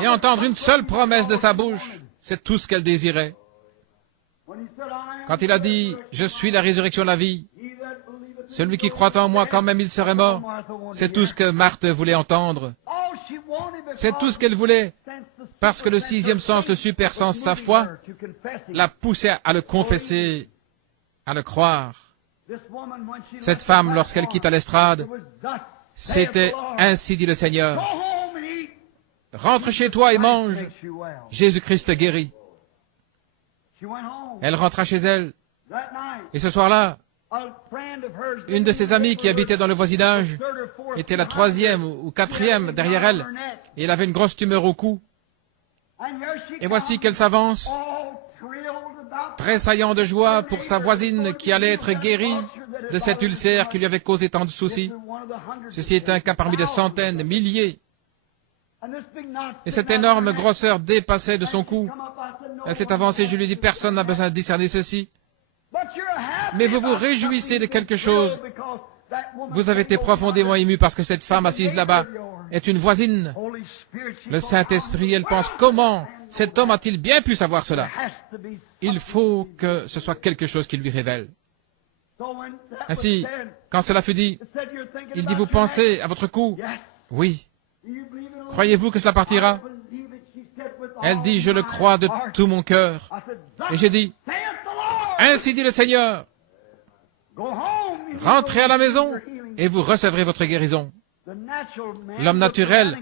et entendre une seule promesse de sa bouche, c'est tout ce qu'elle désirait. Quand il a dit « Je suis la résurrection de la vie », celui qui croit en moi, quand même il serait mort, c'est tout ce que Marthe voulait entendre. C'est tout ce qu'elle voulait, parce que le sixième sens, le super sens, sa foi, l'a poussé à le confesser, à le croire. Cette femme, lorsqu'elle quitta l'estrade, c'était « Ainsi dit le Seigneur, rentre chez toi et mange, Jésus-Christ te guérit. » Elle rentra chez elle, et ce soir-là, une de ses amies qui habitait dans le voisinage était la troisième ou quatrième derrière elle, et elle avait une grosse tumeur au cou. Et voici qu'elle s'avance, tressaillant de joie pour sa voisine qui allait être guérie de cet ulcère qui lui avait causé tant de soucis. Ceci est un cas parmi des centaines, des milliers. Et cette énorme grosseur dépassait de son cou. Elle s'est avancée, je lui ai dit, personne n'a besoin de discerner ceci. Mais vous vous réjouissez de quelque chose. Vous avez été profondément ému parce que cette femme assise là-bas est une voisine. Le Saint-Esprit, elle pense, comment cet homme a-t-il bien pu savoir cela? Il faut que ce soit quelque chose qui lui révèle. Ainsi, quand cela fut dit, Il dit, vous pensez à votre cou? Oui. Croyez-vous que cela partira? Elle dit, je le crois de tout mon cœur. Et j'ai dit, ainsi dit le Seigneur, rentrez à la maison et vous recevrez votre guérison. L'homme naturel,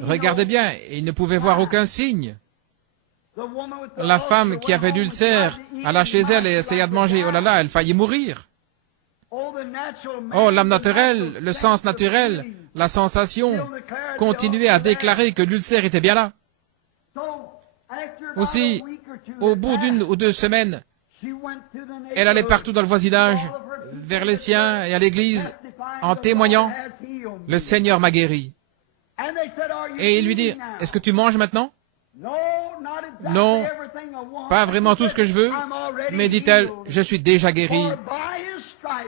regardez bien, il ne pouvait voir aucun signe. La femme qui avait l'ulcère alla chez elle et essaya de manger. Oh là là, elle faillit mourir. Oh, l'âme naturelle, le sens naturel, la sensation, continuait à déclarer que l'ulcère était bien là. Aussi, au bout d'1 ou 2 semaines, elle allait partout dans le voisinage, vers les siens et à l'église, en témoignant, « Le Seigneur m'a guéri. » Et il lui dit, « Est-ce que tu manges maintenant? » Non, pas vraiment tout ce que je veux, mais dit-elle, « Je suis déjà guérie,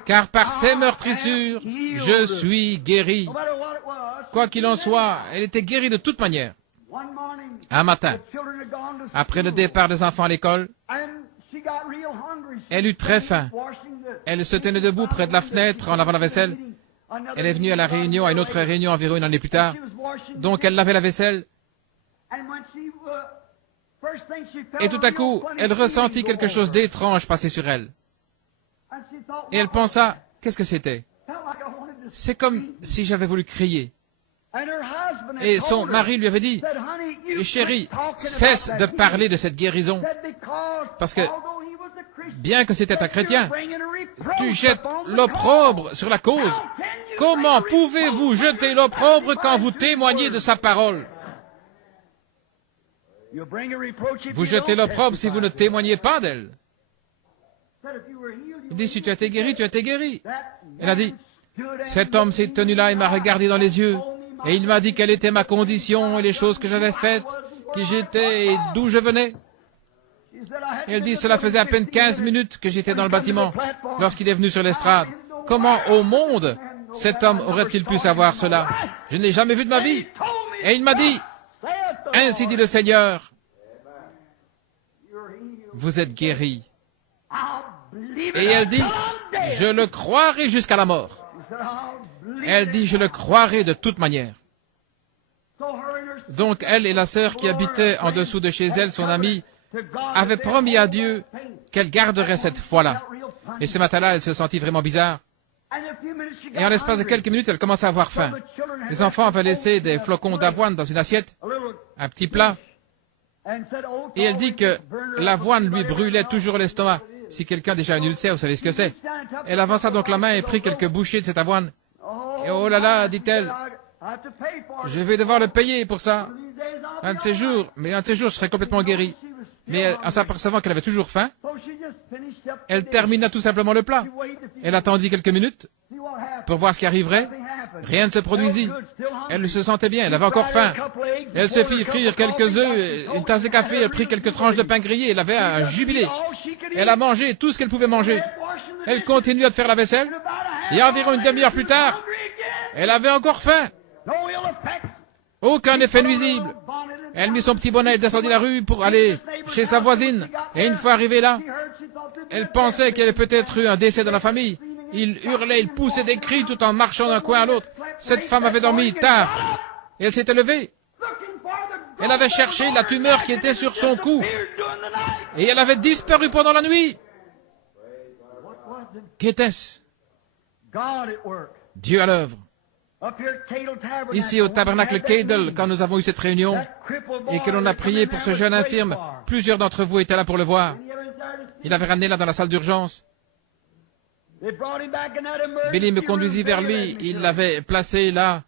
car par ses meurtrissures, je suis guérie. » Quoi qu'il en soit, elle était guérie de toute manière. Un matin, après le départ des enfants à l'école, elle eut très faim. Elle se tenait debout près de la fenêtre en lavant la vaisselle. Elle est venue à la réunion, à une autre réunion environ 1 année plus tard. Donc elle lavait la vaisselle. Et tout à coup, elle ressentit quelque chose d'étrange passer sur elle. Et elle pensa, qu'est-ce que c'était? C'est comme si j'avais voulu crier. Et son mari lui avait dit, « Chérie, cesse de parler de cette guérison, parce que, bien que c'était un chrétien, tu jettes l'opprobre sur la cause. Comment pouvez-vous jeter l'opprobre quand vous témoignez de sa parole? Vous jetez l'opprobre si vous ne témoignez pas d'elle. » Il dit, « Si tu as été guéri, tu as été guéri. » Elle a dit, « Cet homme s'est tenu là et m'a regardé dans les yeux. Et il m'a dit quelle était ma condition et les choses que j'avais faites, qui j'étais et d'où je venais. » Et elle dit, cela faisait à peine 15 minutes que j'étais dans le bâtiment lorsqu'il est venu sur l'estrade. Comment au monde cet homme aurait-il pu savoir cela? Je ne l'ai jamais vu de ma vie. Et il m'a dit, ainsi dit le Seigneur, vous êtes guéri. Et elle dit, je le croirai jusqu'à la mort. Elle dit, je le croirai de toute manière. Donc elle et la sœur qui habitait en dessous de chez elle, son amie, avaient promis à Dieu qu'elle garderait cette foi-là. Et ce matin-là, elle se sentit vraiment bizarre. Et en l'espace de quelques minutes, elle commença à avoir faim. Les enfants avaient laissé des flocons d'avoine dans une assiette, un petit plat. Et elle dit que l'avoine lui brûlait toujours l'estomac. Si quelqu'un a déjà un ulcère, vous savez ce que c'est. Elle avança donc la main et prit quelques bouchées de cette avoine. Et oh là là, dit-elle, je vais devoir le payer pour ça. Un de ces jours, je serai complètement guéri. Mais en s'apercevant qu'elle avait toujours faim, elle termina tout simplement le plat. Elle attendit quelques minutes pour voir ce qui arriverait. Rien ne se produisit. Elle se sentait bien, elle avait encore faim. Elle se fit frire quelques œufs, une tasse de café, elle prit quelques tranches de pain grillé, elle avait un jubilé. Elle a mangé tout ce qu'elle pouvait manger. Elle continua de faire la vaisselle, et environ une demi-heure plus tard, elle avait encore faim. Aucun effet nuisible. Elle mit son petit bonnet et descendit la rue pour aller chez sa voisine. Et une fois arrivée là, elle pensait qu'il y avait peut-être eu un décès dans la famille. Il hurlait, il poussait des cris tout en marchant d'un coin à l'autre. Cette femme avait dormi tard. Et elle s'était levée. Elle avait cherché la tumeur qui était sur son cou. Et elle avait disparu pendant la nuit. Qu'était-ce? Dieu à l'œuvre. Ici au tabernacle Cadle, quand nous avons eu cette réunion et que l'on a prié pour ce jeune infirme, plusieurs d'entre vous étaient là pour le voir. Il avait ramené là dans la salle d'urgence. Billy me conduisit vers lui. Il l'avait placé là,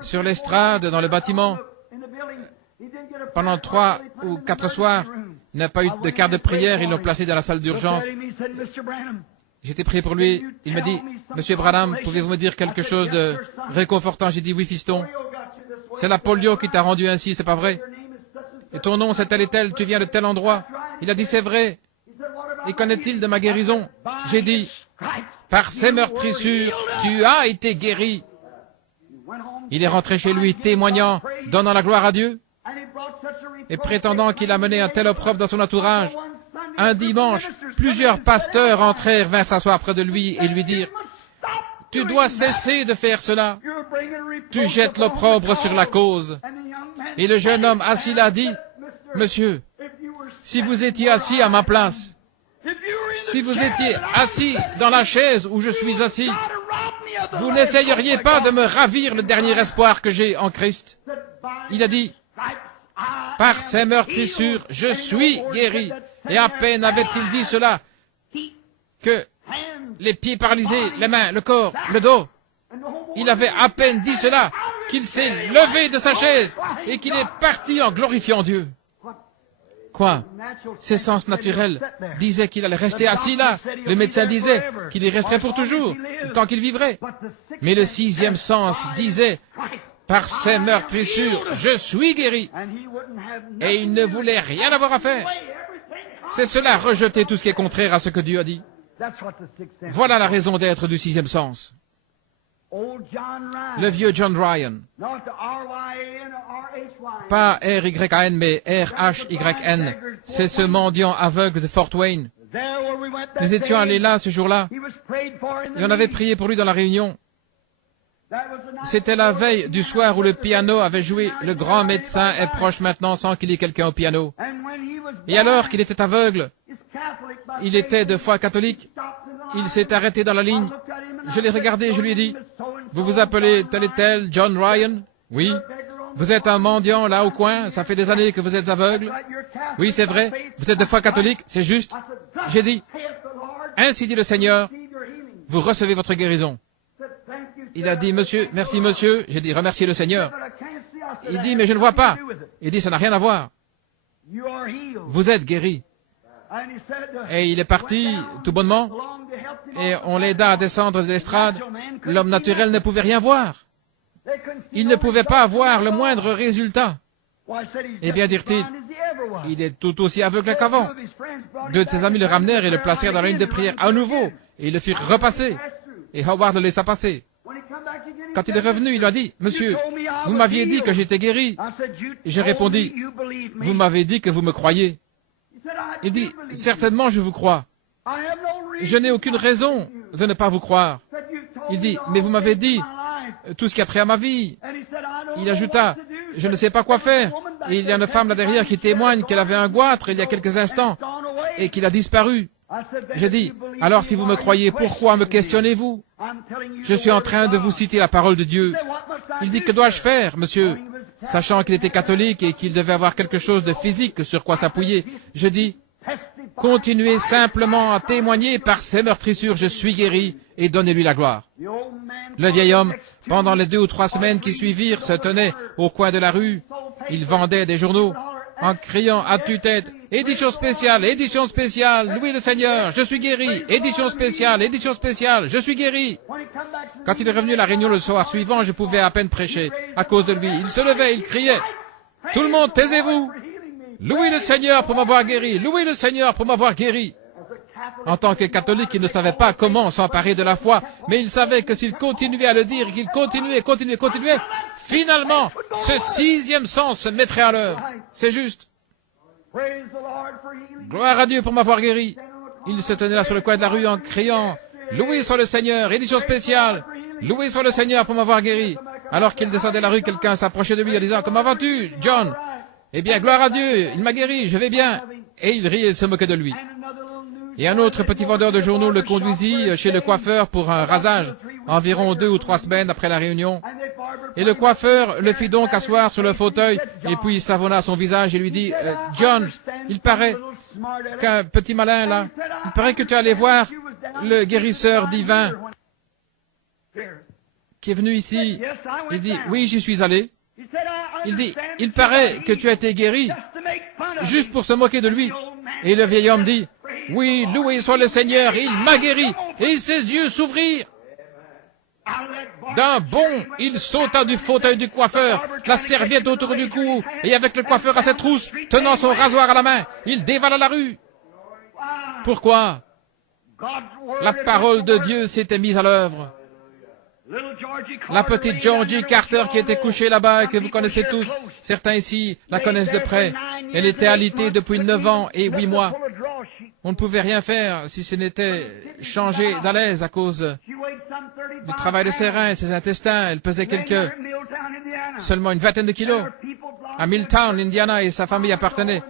sur l'estrade, dans le bâtiment. Pendant 3 ou 4 soirs, il n'a pas eu de quart de prière. Ils l'ont placé dans la salle d'urgence. J'étais prié pour lui. Il m'a dit, « Monsieur Branham, pouvez-vous me dire quelque chose de réconfortant ?» J'ai dit, « Oui, fiston. C'est la polio qui t'a rendu ainsi, c'est pas vrai? Et ton nom, c'est tel et tel, tu viens de tel endroit. » Il a dit, « C'est vrai. Et qu'en est-il de ma guérison? » J'ai dit, « Par ces meurtrissures, tu as été guéri. » Il est rentré chez lui, témoignant, donnant la gloire à Dieu, et prétendant qu'il a mené un tel opprobre dans son entourage. Un dimanche, plusieurs pasteurs entrèrent, vinrent s'asseoir près de lui et lui dirent, Tu dois cesser de faire cela. Tu jettes l'opprobre sur la cause. Et le jeune homme assis là dit, Monsieur, si vous étiez assis à ma place, si vous étiez assis dans la chaise où je suis assis, vous n'essayeriez pas de me ravir le dernier espoir que j'ai en Christ. Il a dit, par ses meurtrissures, je suis guéri. Et à peine avait-il dit cela que les pieds paralysés, les mains, le corps, le dos, il avait à peine dit cela qu'il s'est levé de sa chaise et qu'il est parti en glorifiant Dieu. Quoi? Ses sens naturels disaient qu'il allait rester assis là. Le médecin disait qu'il y resterait pour toujours, tant qu'il vivrait. Mais le sixième sens disait, par ses meurtrissures, je suis guéri. Et il ne voulait rien avoir à faire. C'est cela, rejeter tout ce qui est contraire à ce que Dieu a dit. Voilà la raison d'être du sixième sens. Le vieux John Ryan, pas R-Y-A-N, mais R-H-Y-N, c'est ce mendiant aveugle de Fort Wayne. Nous étions allés là ce jour-là, et on avait prié pour lui dans la réunion. C'était la veille du soir où le piano avait joué « Le grand médecin est proche maintenant sans qu'il y ait quelqu'un au piano ». Et alors qu'il était aveugle, il était de foi catholique, il s'est arrêté dans la ligne. Je l'ai regardé, je lui ai dit, « Vous vous appelez tel et tel John Ryan ?»« Oui. »« Vous êtes un mendiant là au coin, ça fait des années que vous êtes aveugle. »« Oui, c'est vrai. Vous êtes de foi catholique, c'est juste. » J'ai dit, « Ainsi dit le Seigneur, vous recevez votre guérison. » Il a dit, « Monsieur, merci monsieur. » J'ai dit, « Remerciez le Seigneur. » Il dit, « Mais je ne vois pas. » Il dit, « Ça n'a rien à voir. Vous êtes guéri. » Et il est parti tout bonnement, et on l'aida à descendre de l'estrade. L'homme naturel ne pouvait rien voir. Il ne pouvait pas voir le moindre résultat. Eh bien, dirent-ils, il est tout aussi aveugle qu'avant. Deux de ses amis le ramenèrent et le placèrent dans la ligne de prière à nouveau, et ils le firent repasser. Et Howard le laissa passer. Quand il est revenu, il lui a dit, « Monsieur, vous m'aviez dit que j'étais guéri. » Et j'ai répondu, « Vous m'avez dit que vous me croyez. » Il dit, « Certainement je vous crois. Je n'ai aucune raison de ne pas vous croire. » Il dit, « Mais vous m'avez dit tout ce qui a trait à ma vie. » Il ajouta, « Je ne sais pas quoi faire. Et il y a une femme là derrière qui témoigne qu'elle avait un goitre il y a quelques instants et qu'il a disparu. » J'ai dit, « Alors si vous me croyez, pourquoi me questionnez-vous? Je suis en train de vous citer la parole de Dieu. » Il dit, « Que dois-je faire, monsieur ?» Sachant qu'il était catholique et qu'il devait avoir quelque chose de physique sur quoi s'appuyer, je dis, « Continuez simplement à témoigner par ses meurtrissures, je suis guéri, et donnez-lui la gloire. » Le vieil homme, pendant les 2 ou 3 semaines qui suivirent, se tenait au coin de la rue. Il vendait des journaux en criant à tue-tête, « Édition spéciale, louez le Seigneur, je suis guéri, édition spéciale, je suis guéri. » Quand il est revenu à la réunion le soir suivant, je pouvais à peine prêcher à cause de lui. Il se levait, il criait, « Tout le monde, taisez-vous! Louez le Seigneur pour m'avoir guéri, louez le Seigneur pour m'avoir guéri. » En tant que catholique, il ne savait pas comment s'emparer de la foi, mais il savait que s'il continuait à le dire, qu'il continuait, finalement, ce 6e sens se mettrait à l'œuvre. C'est juste. Gloire à Dieu pour m'avoir guéri. Il se tenait là sur le coin de la rue en criant, « Loué soit le Seigneur, édition spéciale, loué soit le Seigneur pour m'avoir guéri. » Alors qu'il descendait la rue, quelqu'un s'approchait de lui en disant, « Comment vas-tu, John? » Eh bien, gloire à Dieu, il m'a guéri, je vais bien. Et il riait et se moquait de lui. Et un autre petit vendeur de journaux le conduisit chez le coiffeur pour un rasage, environ 2 ou 3 semaines après la réunion. Et le coiffeur le fit donc asseoir sur le fauteuil, et puis il savonna son visage et lui dit, « John, il paraît qu'un petit malin là, il paraît que tu es allé voir le guérisseur divin qui est venu ici. » Il dit, « Oui, j'y suis allé. » Il dit, « Il paraît que tu as été guéri, juste pour se moquer de lui. » Et le vieil homme dit, « Oui, loué soit le Seigneur, il m'a guéri. » Et ses yeux s'ouvrirent. D'un bond, il sauta du fauteuil du coiffeur, la serviette autour du cou, et avec le coiffeur à ses trousses, tenant son rasoir à la main, il dévala la rue. Pourquoi? La parole de Dieu s'était mise à l'œuvre. La petite Georgie Carter qui était couchée là-bas et que vous connaissez tous, certains ici la connaissent de près. Elle était alitée depuis 9 ans et 8 mois. On ne pouvait rien faire si ce n'était changer d'à l'aise à cause du travail de ses reins et ses intestins. Elle pesait seulement une vingtaine de kilos. À Milltown, Indiana, et sa famille appartenait.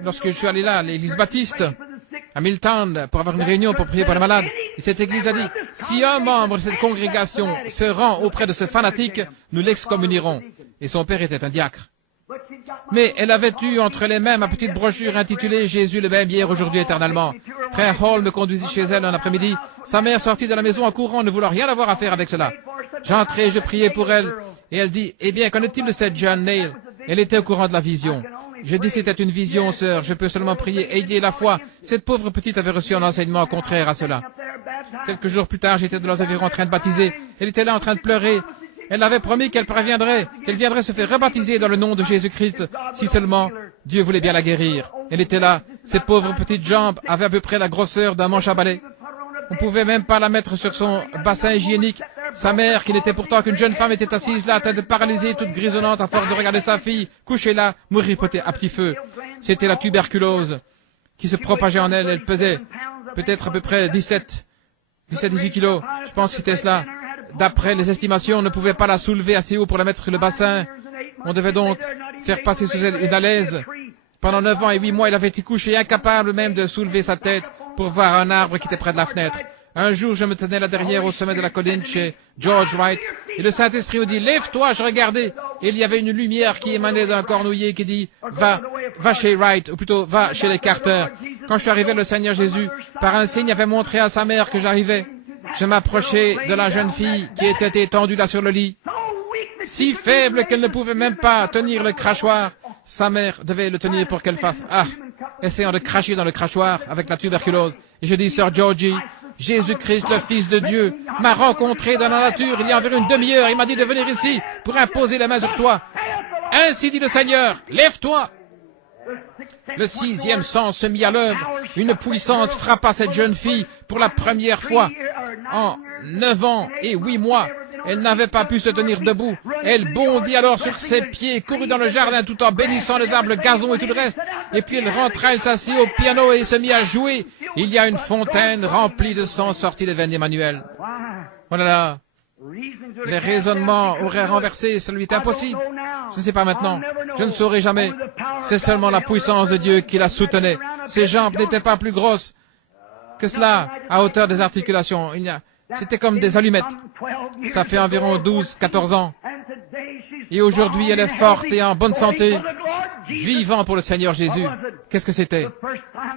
Lorsque je suis allé là, à l'église baptiste, à Milltown, pour avoir une réunion pour prier pour les malades, et cette église a dit, si un membre de cette congrégation se rend auprès de ce fanatique, nous l'excommunierons. Et son père était un diacre. Mais elle avait eu entre les mains ma petite brochure intitulée « Jésus le même hier, aujourd'hui, éternellement ». Frère Hall me conduisit chez elle un après-midi. Sa mère sortit de la maison en courant, ne voulant rien avoir à faire avec cela. J'entrai, je priais pour elle, et elle dit, « Eh bien, qu'en est-il de cette John Nail ?» Elle était au courant de la vision. Je dis, c'était une vision, sœur, je peux seulement prier, ayez la foi. Cette pauvre petite avait reçu un enseignement contraire à cela. Quelques jours plus tard, j'étais dans leurs environs en train de baptiser. Elle était là en train de pleurer. Elle avait promis qu'elle viendrait se faire rebaptiser dans le nom de Jésus-Christ, si seulement Dieu voulait bien la guérir. Elle était là. Ses pauvres petites jambes avaient à peu près la grosseur d'un manche à balai. On pouvait même pas la mettre sur son bassin hygiénique. Sa mère, qui n'était pourtant qu'une jeune femme, était assise là, tête paralysée, toute grisonnante, à force de regarder sa fille, couchée là, mourir à petit feu. C'était la tuberculose qui se propageait en elle. Elle pesait peut-être à peu près 18 kilos. Je pense que c'était cela. D'après les estimations, on ne pouvait pas la soulever assez haut pour la mettre sur le bassin. On devait donc faire passer sous elle une alaise. Pendant 9 ans et 8 mois, elle avait été couchée, incapable même de soulever sa tête pour voir un arbre qui était près de la fenêtre. Un jour, je me tenais là derrière au sommet de la colline chez George Wright, et le Saint-Esprit me dit, lève-toi, je regardais. Et il y avait une lumière qui émanait d'un cornouiller qui dit, va chez Wright, ou plutôt, va chez les Carter. Quand je suis arrivé, le Seigneur Jésus, par un signe, avait montré à sa mère que j'arrivais. Je m'approchai de la jeune fille qui était étendue là sur le lit, si faible qu'elle ne pouvait même pas tenir le crachoir. Sa mère devait le tenir pour qu'elle fasse, essayant de cracher dans le crachoir avec la tuberculose. Et je dis, Sœur Georgie, Jésus-Christ, le Fils de Dieu, m'a rencontré dans la nature il y a environ une demi-heure. Il m'a dit de venir ici pour imposer la main sur toi. Ainsi dit le Seigneur, lève-toi. Le 6e sens se mit à l'œuvre. Une puissance frappa cette jeune fille pour la première fois. En 9 ans et 8 mois, elle n'avait pas pu se tenir debout. Elle bondit alors sur ses pieds, courut dans le jardin tout en bénissant les arbres, le gazon et tout le reste. Et puis elle rentra, elle s'assit au piano et se mit à jouer. Il y a une fontaine remplie de sang sortie des veines d'Emmanuel. Oh là là. Les raisonnements auraient renversé, ça lui était impossible. Je ne sais pas maintenant. Je ne saurai jamais. C'est seulement la puissance de Dieu qui la soutenait. Ses jambes n'étaient pas plus grosses que cela, à hauteur des articulations. C'était comme des allumettes. Ça fait environ 12-14 ans. Et aujourd'hui, elle est forte et en bonne santé, vivant pour le Seigneur Jésus. Qu'est-ce que c'était?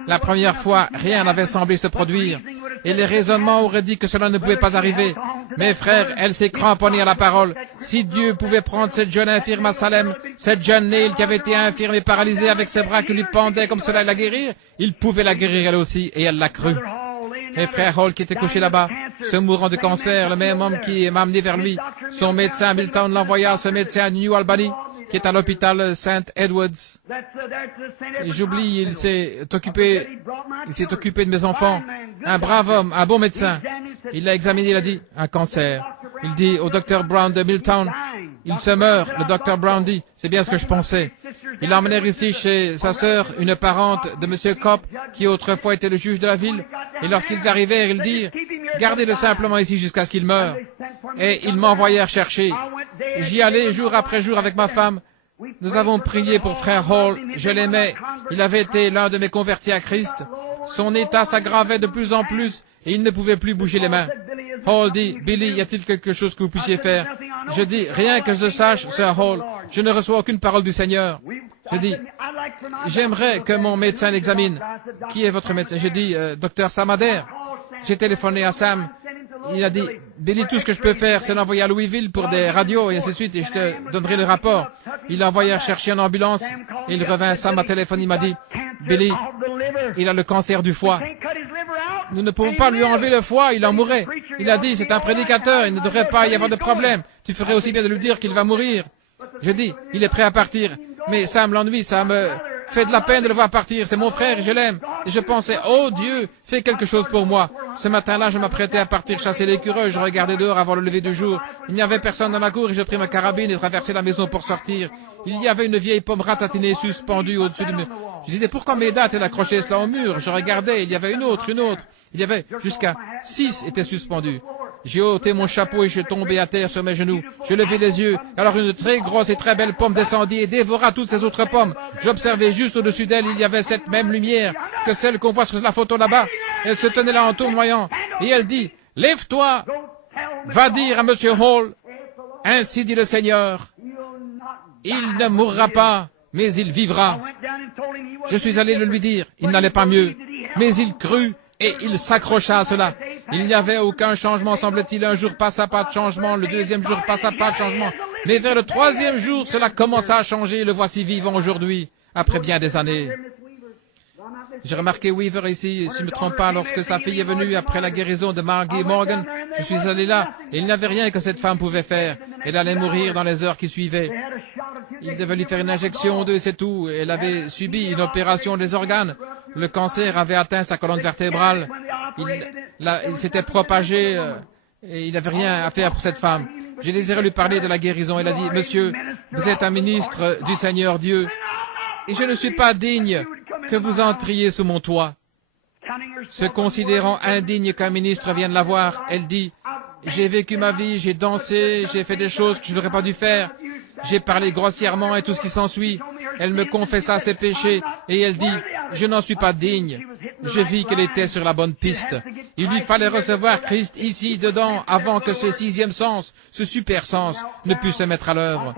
La première fois, rien n'avait semblé se produire. Et les raisonnements auraient dit que cela ne pouvait pas arriver. Mes frères, elle s'est cramponnée à la parole. Si Dieu pouvait prendre cette jeune infirme à Salem, cette jeune Neil qui avait été infirme et paralysée avec ses bras qui lui pendaient comme cela et la guérir, il pouvait la guérir elle aussi, et elle l'a cru. Mes frères Hall qui était couché là-bas, se mourant de cancer, le même homme qui m'a amené vers lui, son médecin à Milltown l'envoya, ce médecin à New Albany, qui est à l'hôpital St. Edwards. Et j'oublie, il s'est occupé de mes enfants. Un brave homme, un bon médecin. Il l'a examiné, il a dit, un cancer. Il dit au docteur Brown de Milltown, il se meurt. Le docteur Brown dit, c'est bien ce que je pensais. Il l'a emmené ici chez sa sœur, une parente de M. Kopp, qui autrefois était le juge de la ville. Et lorsqu'ils arrivèrent, ils dirent, gardez-le simplement ici jusqu'à ce qu'il meure. Et ils m'envoyèrent chercher. J'y allais jour après jour avec ma femme. Nous avons prié pour frère Hall. Je l'aimais. Il avait été l'un de mes convertis à Christ. Son état s'aggravait de plus en plus et il ne pouvait plus bouger les mains. Hall dit, Billy, y a-t-il quelque chose que vous puissiez faire? Je dis, rien que je sache, Sir Hall, je ne reçois aucune parole du Seigneur. Je dis, j'aimerais que mon médecin l'examine. Qui est votre médecin? J'ai dit, docteur Sam Adair. J'ai téléphoné à Sam. Il a dit, Billy, tout ce que je peux faire, c'est l'envoyer à Louisville pour des radios et ainsi de suite, et je te donnerai le rapport. Il l'a envoyé chercher en ambulance, et il revint, Sam m'a téléphoné, il m'a dit, Billy, il a le cancer du foie. Nous ne pouvons pas lui enlever le foie, il en mourrait. Il a dit, c'est un prédicateur, il ne devrait pas y avoir de problème. Tu ferais aussi bien de lui dire qu'il va mourir. Je dis, il est prêt à partir. Mais Sam l'ennuie, ça me fait de la peine de le voir partir. C'est mon frère et je l'aime. Et je pensais, oh Dieu, fais quelque chose pour moi. Ce matin-là, je m'apprêtais à partir chasser l'écureuil. Je regardais dehors avant le lever du jour. Il n'y avait personne dans ma cour et je pris ma carabine et traversai la maison pour sortir. Il y avait une vieille pomme ratatinée suspendue au-dessus du mur. Je disais, pourquoi Méda a-t-elle accroché cela au mur? Je regardais, il y avait une autre. Il y avait jusqu'à 6 étaient suspendus. J'ai ôté mon chapeau et je suis tombé à terre sur mes genoux. Je levai les yeux. Alors une très grosse et très belle pomme descendit et dévora toutes ces autres pommes. J'observais juste au-dessus d'elle, il y avait cette même lumière que celle qu'on voit sur la photo là-bas. Elle se tenait là en tournoyant. Et elle dit, lève-toi, va dire à Monsieur Hall, ainsi dit le Seigneur, il ne mourra pas, mais il vivra. Je suis allé le lui dire, il n'allait pas mieux, mais il crut et il s'accrocha à cela. Il n'y avait aucun changement, semble-t-il. Un jour passa, pas de changement. Le deuxième jour passa, pas de changement. Mais vers le troisième jour, cela commença à changer. Le voici vivant aujourd'hui, après bien des années. J'ai remarqué Weaver ici, si je ne me trompe pas, lorsque sa fille est venue après la guérison de Margie Morgan. Je suis allé là, et il n'y avait rien que cette femme pouvait faire. Elle allait mourir dans les heures qui suivaient. Il devait lui faire une injection d'eux, c'est tout. Elle avait subi une opération des organes. Le cancer avait atteint sa colonne vertébrale. Il s'était propagé et il n'avait rien à faire pour cette femme. J'ai désiré lui parler de la guérison. Elle a dit, monsieur, vous êtes un ministre du Seigneur Dieu et je ne suis pas digne que vous entriez sous mon toit. Se considérant indigne qu'un ministre vienne la voir, elle dit, j'ai vécu ma vie, j'ai dansé, j'ai fait des choses que je n'aurais pas dû faire. J'ai parlé grossièrement et tout ce qui s'ensuit. Elle me confessa ses péchés et elle dit, je n'en suis pas digne. Je vis qu'elle était sur la bonne piste. Il lui fallait recevoir Christ ici, dedans, avant que ce sixième sens, ce super sens, ne puisse se mettre à l'œuvre.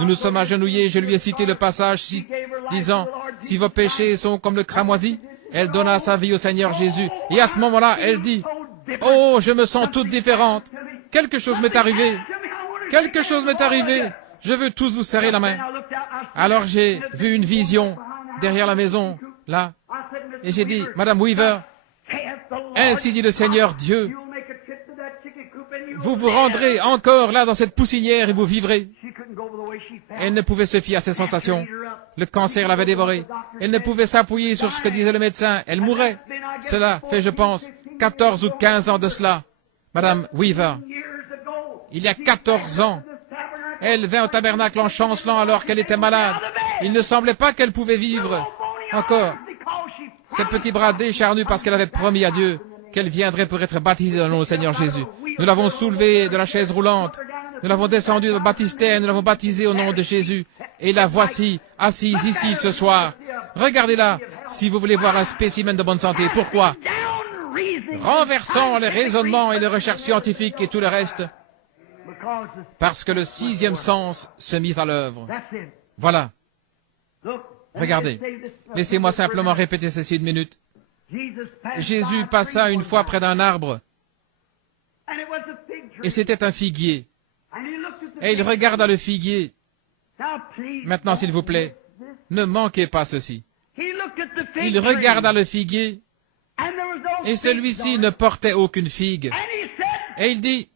Nous nous sommes agenouillés, je lui ai cité le passage disant, si vos péchés sont comme le cramoisi, elle donna sa vie au Seigneur Jésus. Et à ce moment-là, elle dit, oh, je me sens toute différente. Quelque chose m'est arrivé. Quelque chose m'est arrivé. Je veux tous vous serrer la main. Alors j'ai vu une vision derrière la maison, là, et j'ai dit, Madame Weaver, ainsi dit le Seigneur Dieu, vous vous rendrez encore là dans cette poussinière et vous vivrez. Elle ne pouvait se fier à ses sensations. Le cancer l'avait dévorée. Elle ne pouvait s'appuyer sur ce que disait le médecin. Elle mourait. Cela fait, je pense, 14 ou 15 ans de cela. Madame Weaver, il y a 14 ans, elle vint au tabernacle en chancelant alors qu'elle était malade. Il ne semblait pas qu'elle pouvait vivre encore. Ses petits bras décharnus parce qu'elle avait promis à Dieu qu'elle viendrait pour être baptisée dans le nom du Seigneur Jésus. Nous l'avons soulevée de la chaise roulante. Nous l'avons descendue dans le baptistère. Nous l'avons baptisée au nom de Jésus. Et la voici, assise ici ce soir. Regardez-la, si vous voulez voir un spécimen de bonne santé. Pourquoi? Renversons les raisonnements et les recherches scientifiques et tout le reste. Parce que le sixième sens se mit à l'œuvre. Voilà. Regardez. Laissez-moi simplement répéter ceci une minute. Jésus passa une fois près d'un arbre. Et c'était un figuier. Et il regarda le figuier. Maintenant, s'il vous plaît, ne manquez pas ceci. Il regarda le figuier. Et celui-ci ne portait aucune figue. Et il dit,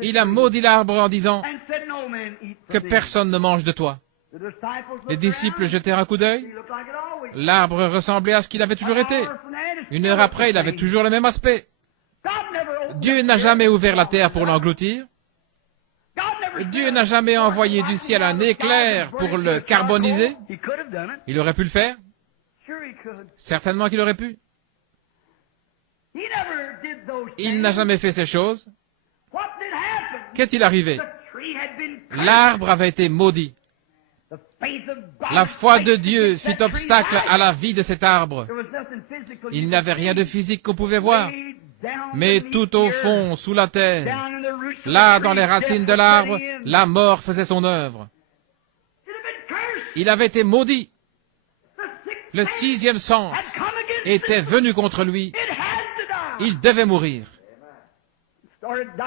il a maudit l'arbre en disant que personne ne mange de toi. Les disciples jetèrent un coup d'œil. L'arbre ressemblait à ce qu'il avait toujours été. Une heure après, il avait toujours le même aspect. Dieu n'a jamais ouvert la terre pour l'engloutir. Dieu n'a jamais envoyé du ciel un éclair pour le carboniser. Il aurait pu le faire. Certainement qu'il aurait pu. Il n'a jamais fait ces choses. Qu'est-il arrivé? L'arbre avait été maudit. La foi de Dieu fit obstacle à la vie de cet arbre. Il n'y avait rien de physique qu'on pouvait voir. Mais tout au fond, sous la terre, là dans les racines de l'arbre, la mort faisait son œuvre. Il avait été maudit. Le sixième sens était venu contre lui. Il devait mourir.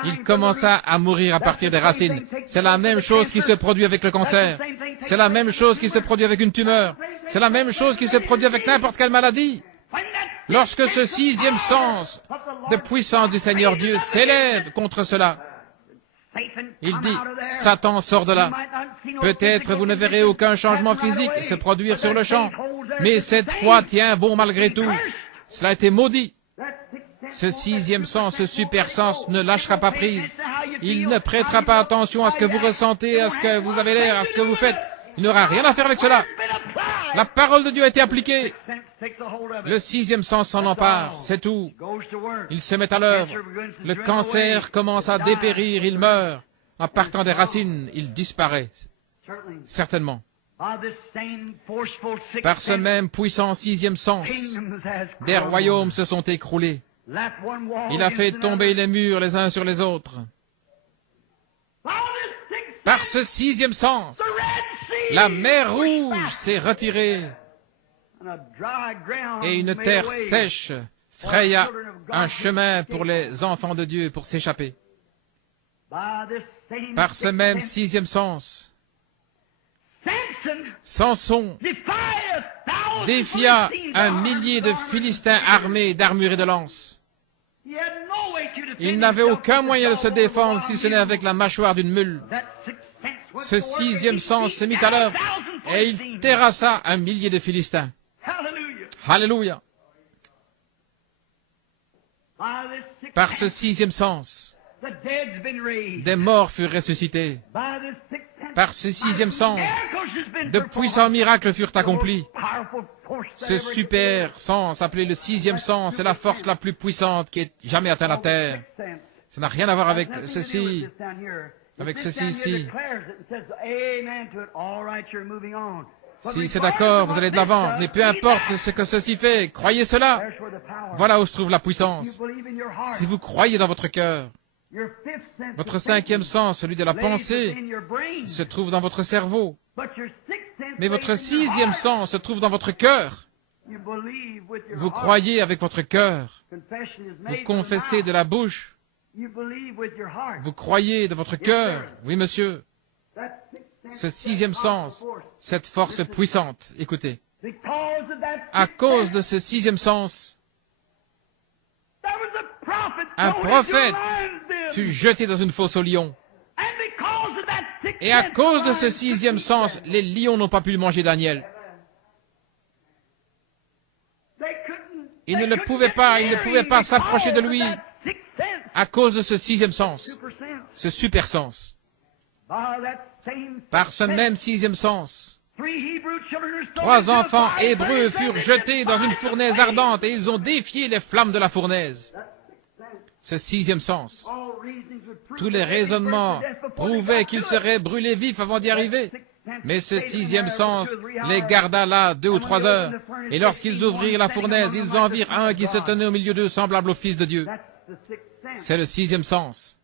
Il commença à mourir à partir des racines. C'est la même chose qui se produit avec le cancer. C'est la même chose qui se produit avec une tumeur. C'est la même chose qui se produit avec n'importe quelle maladie. Lorsque ce sixième sens de puissance du Seigneur Dieu s'élève contre cela, il dit, Satan sort de là. Peut-être vous ne verrez aucun changement physique se produire sur le champ, mais cette foi tient bon malgré tout. Cela a été maudit. Ce sixième sens, ce super sens ne lâchera pas prise. Il ne prêtera pas attention à ce que vous ressentez, à ce que vous avez l'air, à ce que vous faites. Il n'aura rien à faire avec cela. La parole de Dieu a été appliquée. Le sixième sens s'en empare, c'est tout. Il se met à l'œuvre. Le cancer commence à dépérir, il meurt. En partant des racines, il disparaît. Certainement. Par ce même puissant sixième sens, des royaumes se sont écroulés. Il a fait tomber les murs les uns sur les autres. Par ce sixième sens, la mer Rouge s'est retirée et une terre sèche fraya un chemin pour les enfants de Dieu pour s'échapper. Par ce même sixième sens, Samson défia 1 millier de Philistins armés d'armures et de lances. Il n'avait aucun moyen de se défendre si ce n'est avec la mâchoire d'une mule. Ce sixième sens se mit à l'œuvre et il terrassa 1 millier de Philistins. Alléluia. Par ce sixième sens, des morts furent ressuscités. Par ce sixième sens, de puissants miracles furent accomplis. Ce super sens, appelé le sixième sens, est la force la plus puissante qui ait jamais atteint la terre. Ça n'a rien à voir avec ceci. Avec ceci ici. Si c'est d'accord, vous allez de l'avant, mais peu importe ce que ceci fait, croyez cela. Voilà où se trouve la puissance. Si vous croyez dans votre cœur, votre cinquième sens, celui de la pensée, se trouve dans votre cerveau. Mais votre sixième sens se trouve dans votre cœur. Vous croyez avec votre cœur. Vous confessez de la bouche. Vous croyez de votre cœur. Oui, monsieur. Ce sixième sens, cette force puissante, écoutez. À cause de ce sixième sens, un prophète fut jeté dans une fosse aux lions. Et à cause de ce sixième sens, les lions n'ont pas pu manger Daniel. Ils ne pouvaient pas s'approcher de lui à cause de ce sixième sens, ce super sens. Par ce même sixième sens, 3 enfants hébreux furent jetés dans une fournaise ardente et ils ont défié les flammes de la fournaise. Ce sixième sens. Tous les raisonnements prouvaient qu'ils seraient brûlés vifs avant d'y arriver. Mais ce sixième sens les garda là 2 ou 3 heures. Et lorsqu'ils ouvrirent la fournaise, ils en virent un qui se tenait au milieu d'eux semblable au Fils de Dieu. C'est le sixième sens.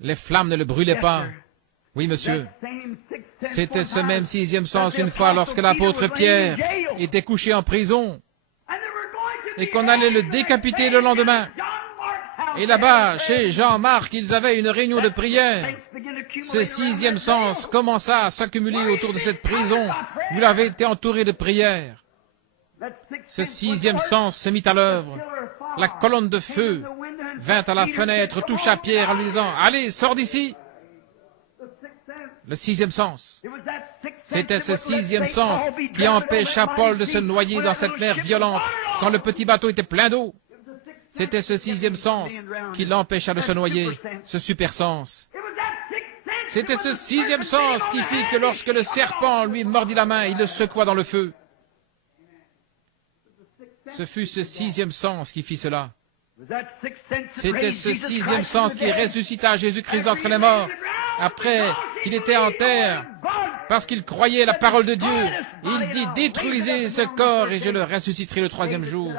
Les flammes ne le brûlaient pas. Oui, monsieur. C'était ce même sixième sens une fois lorsque l'apôtre Pierre était couché en prison et qu'on allait le décapiter le lendemain. Et là-bas, chez Jean-Marc, ils avaient une réunion de prière. Ce sixième sens commença à s'accumuler autour de cette prison où il avait été entouré de prières. Ce sixième sens se mit à l'œuvre. La colonne de feu vint à la fenêtre, toucha Pierre en lui disant « Allez, sors d'ici !» Le sixième sens. C'était ce sixième sens qui empêcha Paul de se noyer dans cette mer violente quand le petit bateau était plein d'eau. C'était ce sixième sens qui l'empêcha de se noyer, ce super sens. C'était ce sixième sens qui fit que lorsque le serpent lui mordit la main, il le secoua dans le feu. Ce fut ce sixième sens qui fit cela. C'était ce sixième sens qui ressuscita Jésus-Christ d'entre les morts, après qu'il était en terre, parce qu'il croyait la parole de Dieu. Il dit, détruisez ce corps et je le ressusciterai le 3e jour.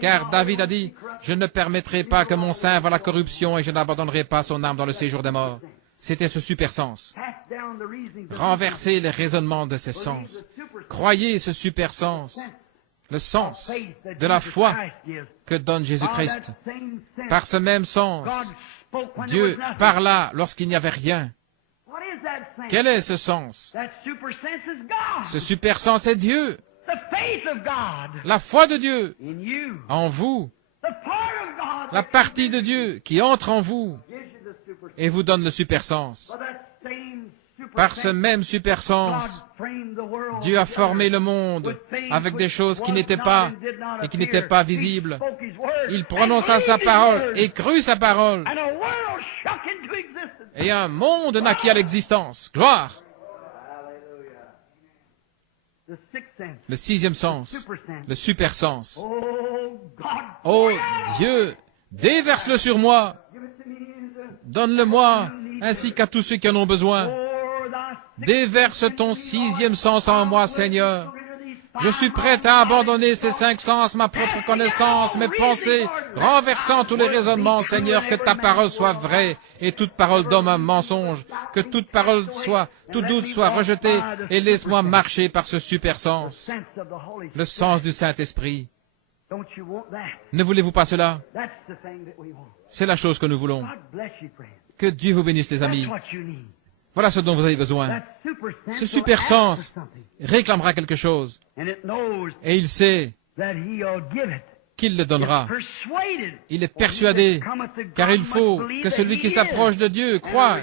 Car David a dit, je ne permettrai pas que mon sein voie la corruption et je n'abandonnerai pas son âme dans le séjour des morts. C'était ce super sens. Renversez les raisonnements de ces sens. Croyez ce super sens. Le sens de la foi que donne Jésus-Christ. Par ce même sens, Dieu parla lorsqu'il n'y avait rien. Quel est ce sens? Ce super sens est Dieu. La foi de Dieu en vous. La partie de Dieu qui entre en vous et vous donne le super sens. Par ce même super sens, Dieu a formé le monde avec des choses qui n'étaient pas et qui n'étaient pas visibles. Il prononça sa parole et crut sa parole. Et un monde naquit à l'existence. Gloire! le sixième sens, le super sens. Oh Dieu, déverse-le sur moi, donne-le-moi, ainsi qu'à tous ceux qui en ont besoin. Déverse ton sixième sens en moi, Seigneur. Je suis prêt à abandonner ces cinq sens, ma propre connaissance, mes pensées, renversant tous les raisonnements, Seigneur, que ta parole soit vraie et toute parole d'homme un mensonge, que toute parole soit, tout doute soit rejeté et laisse-moi marcher par ce super sens, le sens du Saint-Esprit. Ne voulez-vous pas cela? C'est la chose que nous voulons. Que Dieu vous bénisse, les amis. Voilà ce dont vous avez besoin. Ce super sens réclamera quelque chose. Et il sait qu'il le donnera. Il est persuadé, car il faut que celui qui s'approche de Dieu croie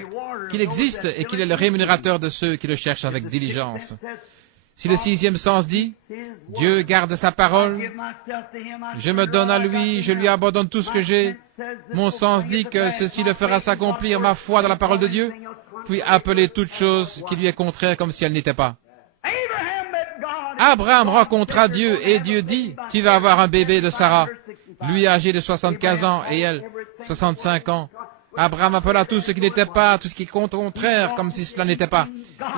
qu'il existe et qu'il est le rémunérateur de ceux qui le cherchent avec diligence. Si le sixième sens dit, Dieu garde sa parole, je me donne à lui, je lui abandonne tout ce que j'ai, mon sens dit que ceci le fera s'accomplir ma foi dans la parole de Dieu, puis appeler toute chose qui lui est contraire comme si elle n'était pas. Abraham rencontra Dieu et Dieu dit, tu vas avoir un bébé de Sarah, lui âgé de 75 ans et elle 65 ans. Abraham appela tout ce qui n'était pas, tout ce qui est contraire comme si cela n'était pas.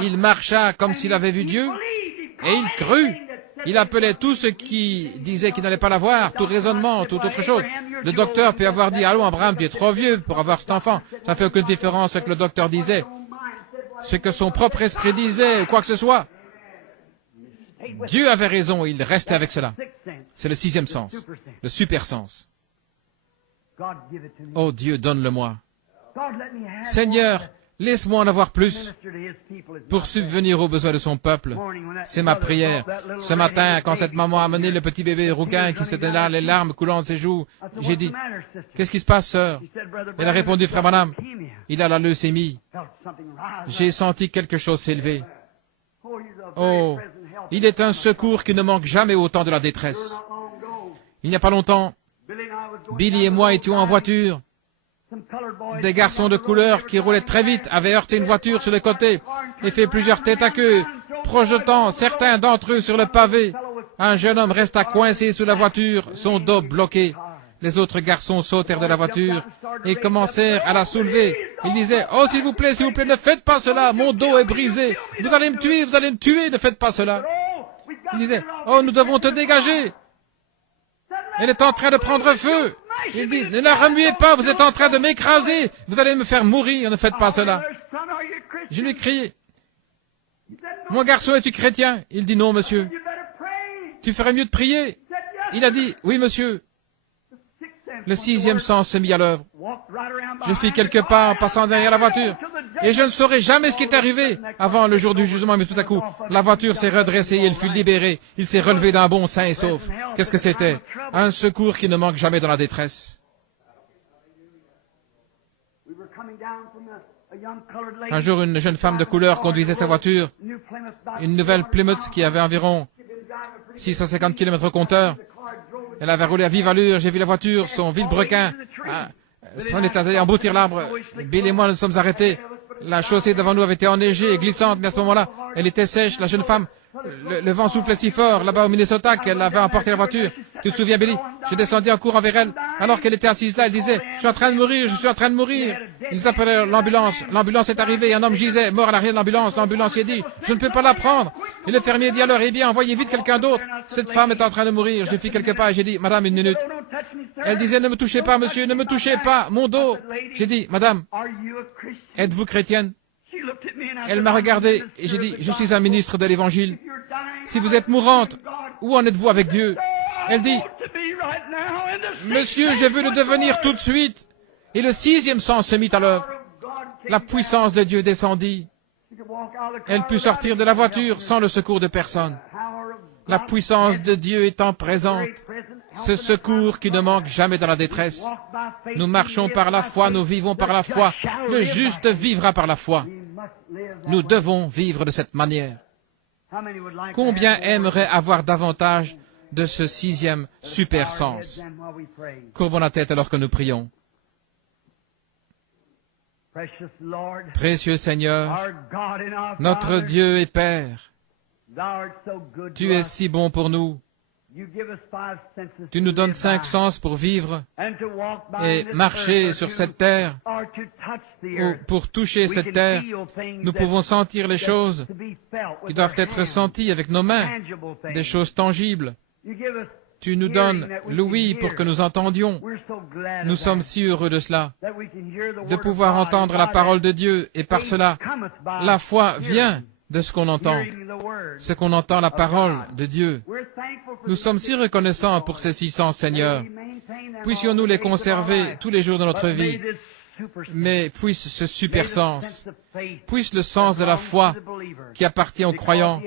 Il marcha comme s'il avait vu Dieu et il crut. Il appelait tout ce qui disait qu'il n'allait pas l'avoir, tout raisonnement, toute autre chose. Le docteur peut avoir dit, allons Abraham, tu es trop vieux pour avoir cet enfant. Ça fait aucune différence ce que le docteur disait, ce que son propre esprit disait, ou quoi que ce soit. Dieu avait raison, il restait avec cela. C'est le sixième sens, le super sens. Oh Dieu, donne-le-moi. Seigneur, laisse-moi en avoir plus pour subvenir aux besoins de son peuple. C'est ma prière. Ce matin, quand cette maman a amené le petit bébé rouquin qui s'était là, les larmes coulant de ses joues, j'ai dit, « Qu'est-ce qui se passe, sœur ?» Elle a répondu, « Frère Branham, il a la leucémie. » J'ai senti quelque chose s'élever. Oh, il est un secours qui ne manque jamais au temps de la détresse. Il n'y a pas longtemps, Billy et moi étions en voiture. Des garçons de couleur qui roulaient très vite avaient heurté une voiture sur le côté et fait plusieurs têtes à queue, projetant certains d'entre eux sur le pavé. Un jeune homme resta coincé sous la voiture, son dos bloqué. Les autres garçons sautèrent de la voiture et commencèrent à la soulever. Ils disaient, « Oh, s'il vous plaît, ne faites pas cela, mon dos est brisé. Vous allez me tuer, ne faites pas cela. » Ils disaient, « Oh, nous devons te dégager. Elle est en train de prendre feu. » Il dit, « Ne la remuez pas, vous êtes en train de m'écraser. Vous allez me faire mourir, ne faites pas cela. » Je lui criai, « Mon garçon, es-tu chrétien ?» Il dit, « Non, monsieur. » « Tu ferais mieux de prier. » Il a dit, « Oui, monsieur. » Le sixième sens se mit à l'œuvre. Je fis quelques pas en passant derrière la voiture. Et je ne saurais jamais ce qui est arrivé avant le jour du jugement, mais tout à coup, la voiture s'est redressée et il fut libéré. Il s'est relevé d'un bond sain et sauf. Qu'est-ce que c'était? Un secours qui ne manque jamais dans la détresse. Un jour, une jeune femme de couleur conduisait sa voiture, une nouvelle Plymouth qui avait environ 650 km au compteur. Elle avait roulé à vive allure, j'ai vu la voiture, son vilebrequin, s'en est allé emboutir l'arbre. Bill et moi nous sommes arrêtés. La chaussée devant nous avait été enneigée et glissante, mais à ce moment-là, elle était sèche, la jeune femme. Le vent soufflait si fort, là-bas au Minnesota, qu'elle avait emporté la voiture. Tu te souviens, Billy? Je descendis en courant vers elle. Alors qu'elle était assise là, elle disait, « Je suis en train de mourir, je suis en train de mourir. » Ils appelaient l'ambulance. L'ambulance est arrivée, un homme gisait, mort à l'arrière de l'ambulance. L'ambulancier dit, « Je ne peux pas la prendre. » Et le fermier dit alors, « Eh bien, envoyez vite quelqu'un d'autre. Cette femme est en train de mourir. » Je fis quelques pas et j'ai dit, « Madame, une minute. » Elle disait, « Ne me touchez pas, monsieur, ne me touchez pas, mon dos. » J'ai dit, « Madame, êtes-vous chrétienne? » Elle m'a regardé et j'ai dit, « Je suis un ministre de l'Évangile. Si vous êtes mourante, où en êtes-vous avec Dieu? » Elle dit, « Monsieur, je veux le devenir tout de suite. » Et le sixième sens se mit à l'œuvre. La puissance de Dieu descendit. Elle put sortir de la voiture sans le secours de personne. La puissance de Dieu étant présente, ce secours qui ne manque jamais dans la détresse. Nous marchons par la foi, nous vivons par la foi. Le juste vivra par la foi. Nous devons vivre de cette manière. Combien aimerait avoir davantage de ce sixième super sens? Courbons la tête alors que nous prions. Précieux Seigneur, notre Dieu et Père, Tu es si bon pour nous. Tu nous donnes 5 sens pour vivre et marcher sur cette terre, ou pour toucher cette terre. Nous pouvons sentir les choses qui doivent être senties avec nos mains, des choses tangibles. Tu nous donnes l'ouïe pour que nous entendions. Nous sommes si heureux de cela, de pouvoir entendre la parole de Dieu, et par cela, la foi vient de ce qu'on entend, la parole de Dieu. Nous sommes si reconnaissants pour ces 6 sens, Seigneur. Puissions-nous les conserver tous les jours de notre vie, mais puisse ce super sens, puisse le sens de la foi qui appartient aux croyants,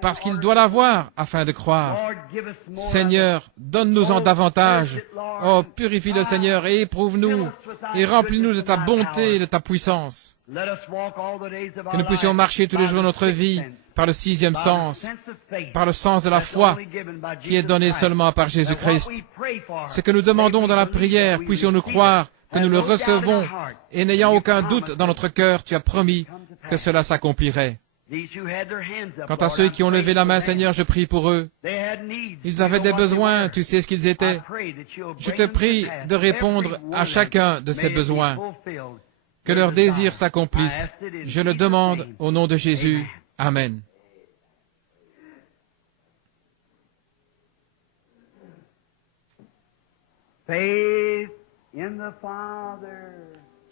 parce qu'il doit l'avoir afin de croire. Seigneur, donne-nous-en davantage. Oh, purifie-le, Seigneur, et éprouve-nous, et remplis-nous de ta bonté et de ta puissance. Que nous puissions marcher tous les jours de notre vie par le 6e sens, par le sens de la foi qui est donné seulement par Jésus-Christ. Ce que nous demandons dans la prière, puissions-nous croire que nous le recevons, et n'ayant aucun doute dans notre cœur, tu as promis que cela s'accomplirait. Quant à ceux qui ont levé la main, Seigneur, je prie pour eux. Ils avaient des besoins, tu sais ce qu'ils étaient. Je te prie de répondre à chacun de ces besoins. Que leurs désirs s'accomplissent. Je le demande au nom de Jésus. Amen.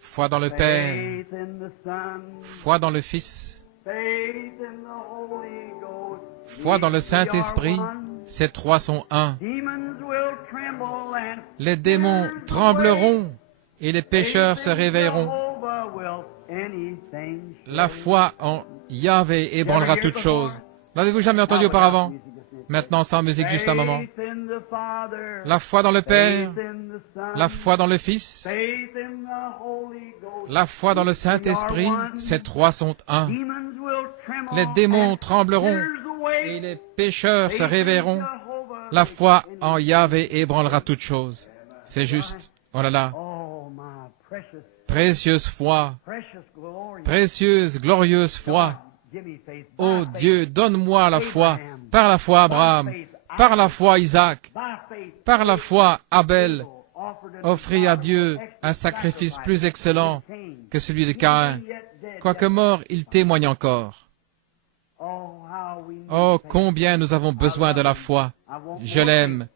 Foi dans le Père, foi dans le Fils, foi dans le Saint-Esprit, ces 3 sont un. Les démons trembleront et les pécheurs se réveilleront. La foi en Yahvé ébranlera toutes choses. L'avez-vous jamais entendu auparavant? Maintenant, sans musique, juste un moment. La foi dans le Père, la foi dans le Fils, la foi dans le Saint-Esprit, ces 3 sont un. Les démons trembleront et les pécheurs se réveilleront. La foi en Yahvé ébranlera toutes choses. C'est juste. Oh là là. Précieuse foi, précieuse, glorieuse foi. Ô Dieu, donne-moi la foi, par la foi Abraham, par la foi Isaac, par la foi Abel, offrit à Dieu un sacrifice plus excellent que celui de Caïn. Quoique mort, il témoigne encore. Oh, combien nous avons besoin de la foi. Je l'aime.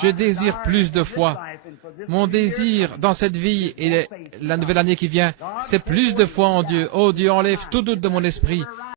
Je désire plus de foi. Mon désir dans cette vie et la nouvelle année qui vient, c'est plus de foi en Dieu. Oh Dieu, enlève tout doute de mon esprit.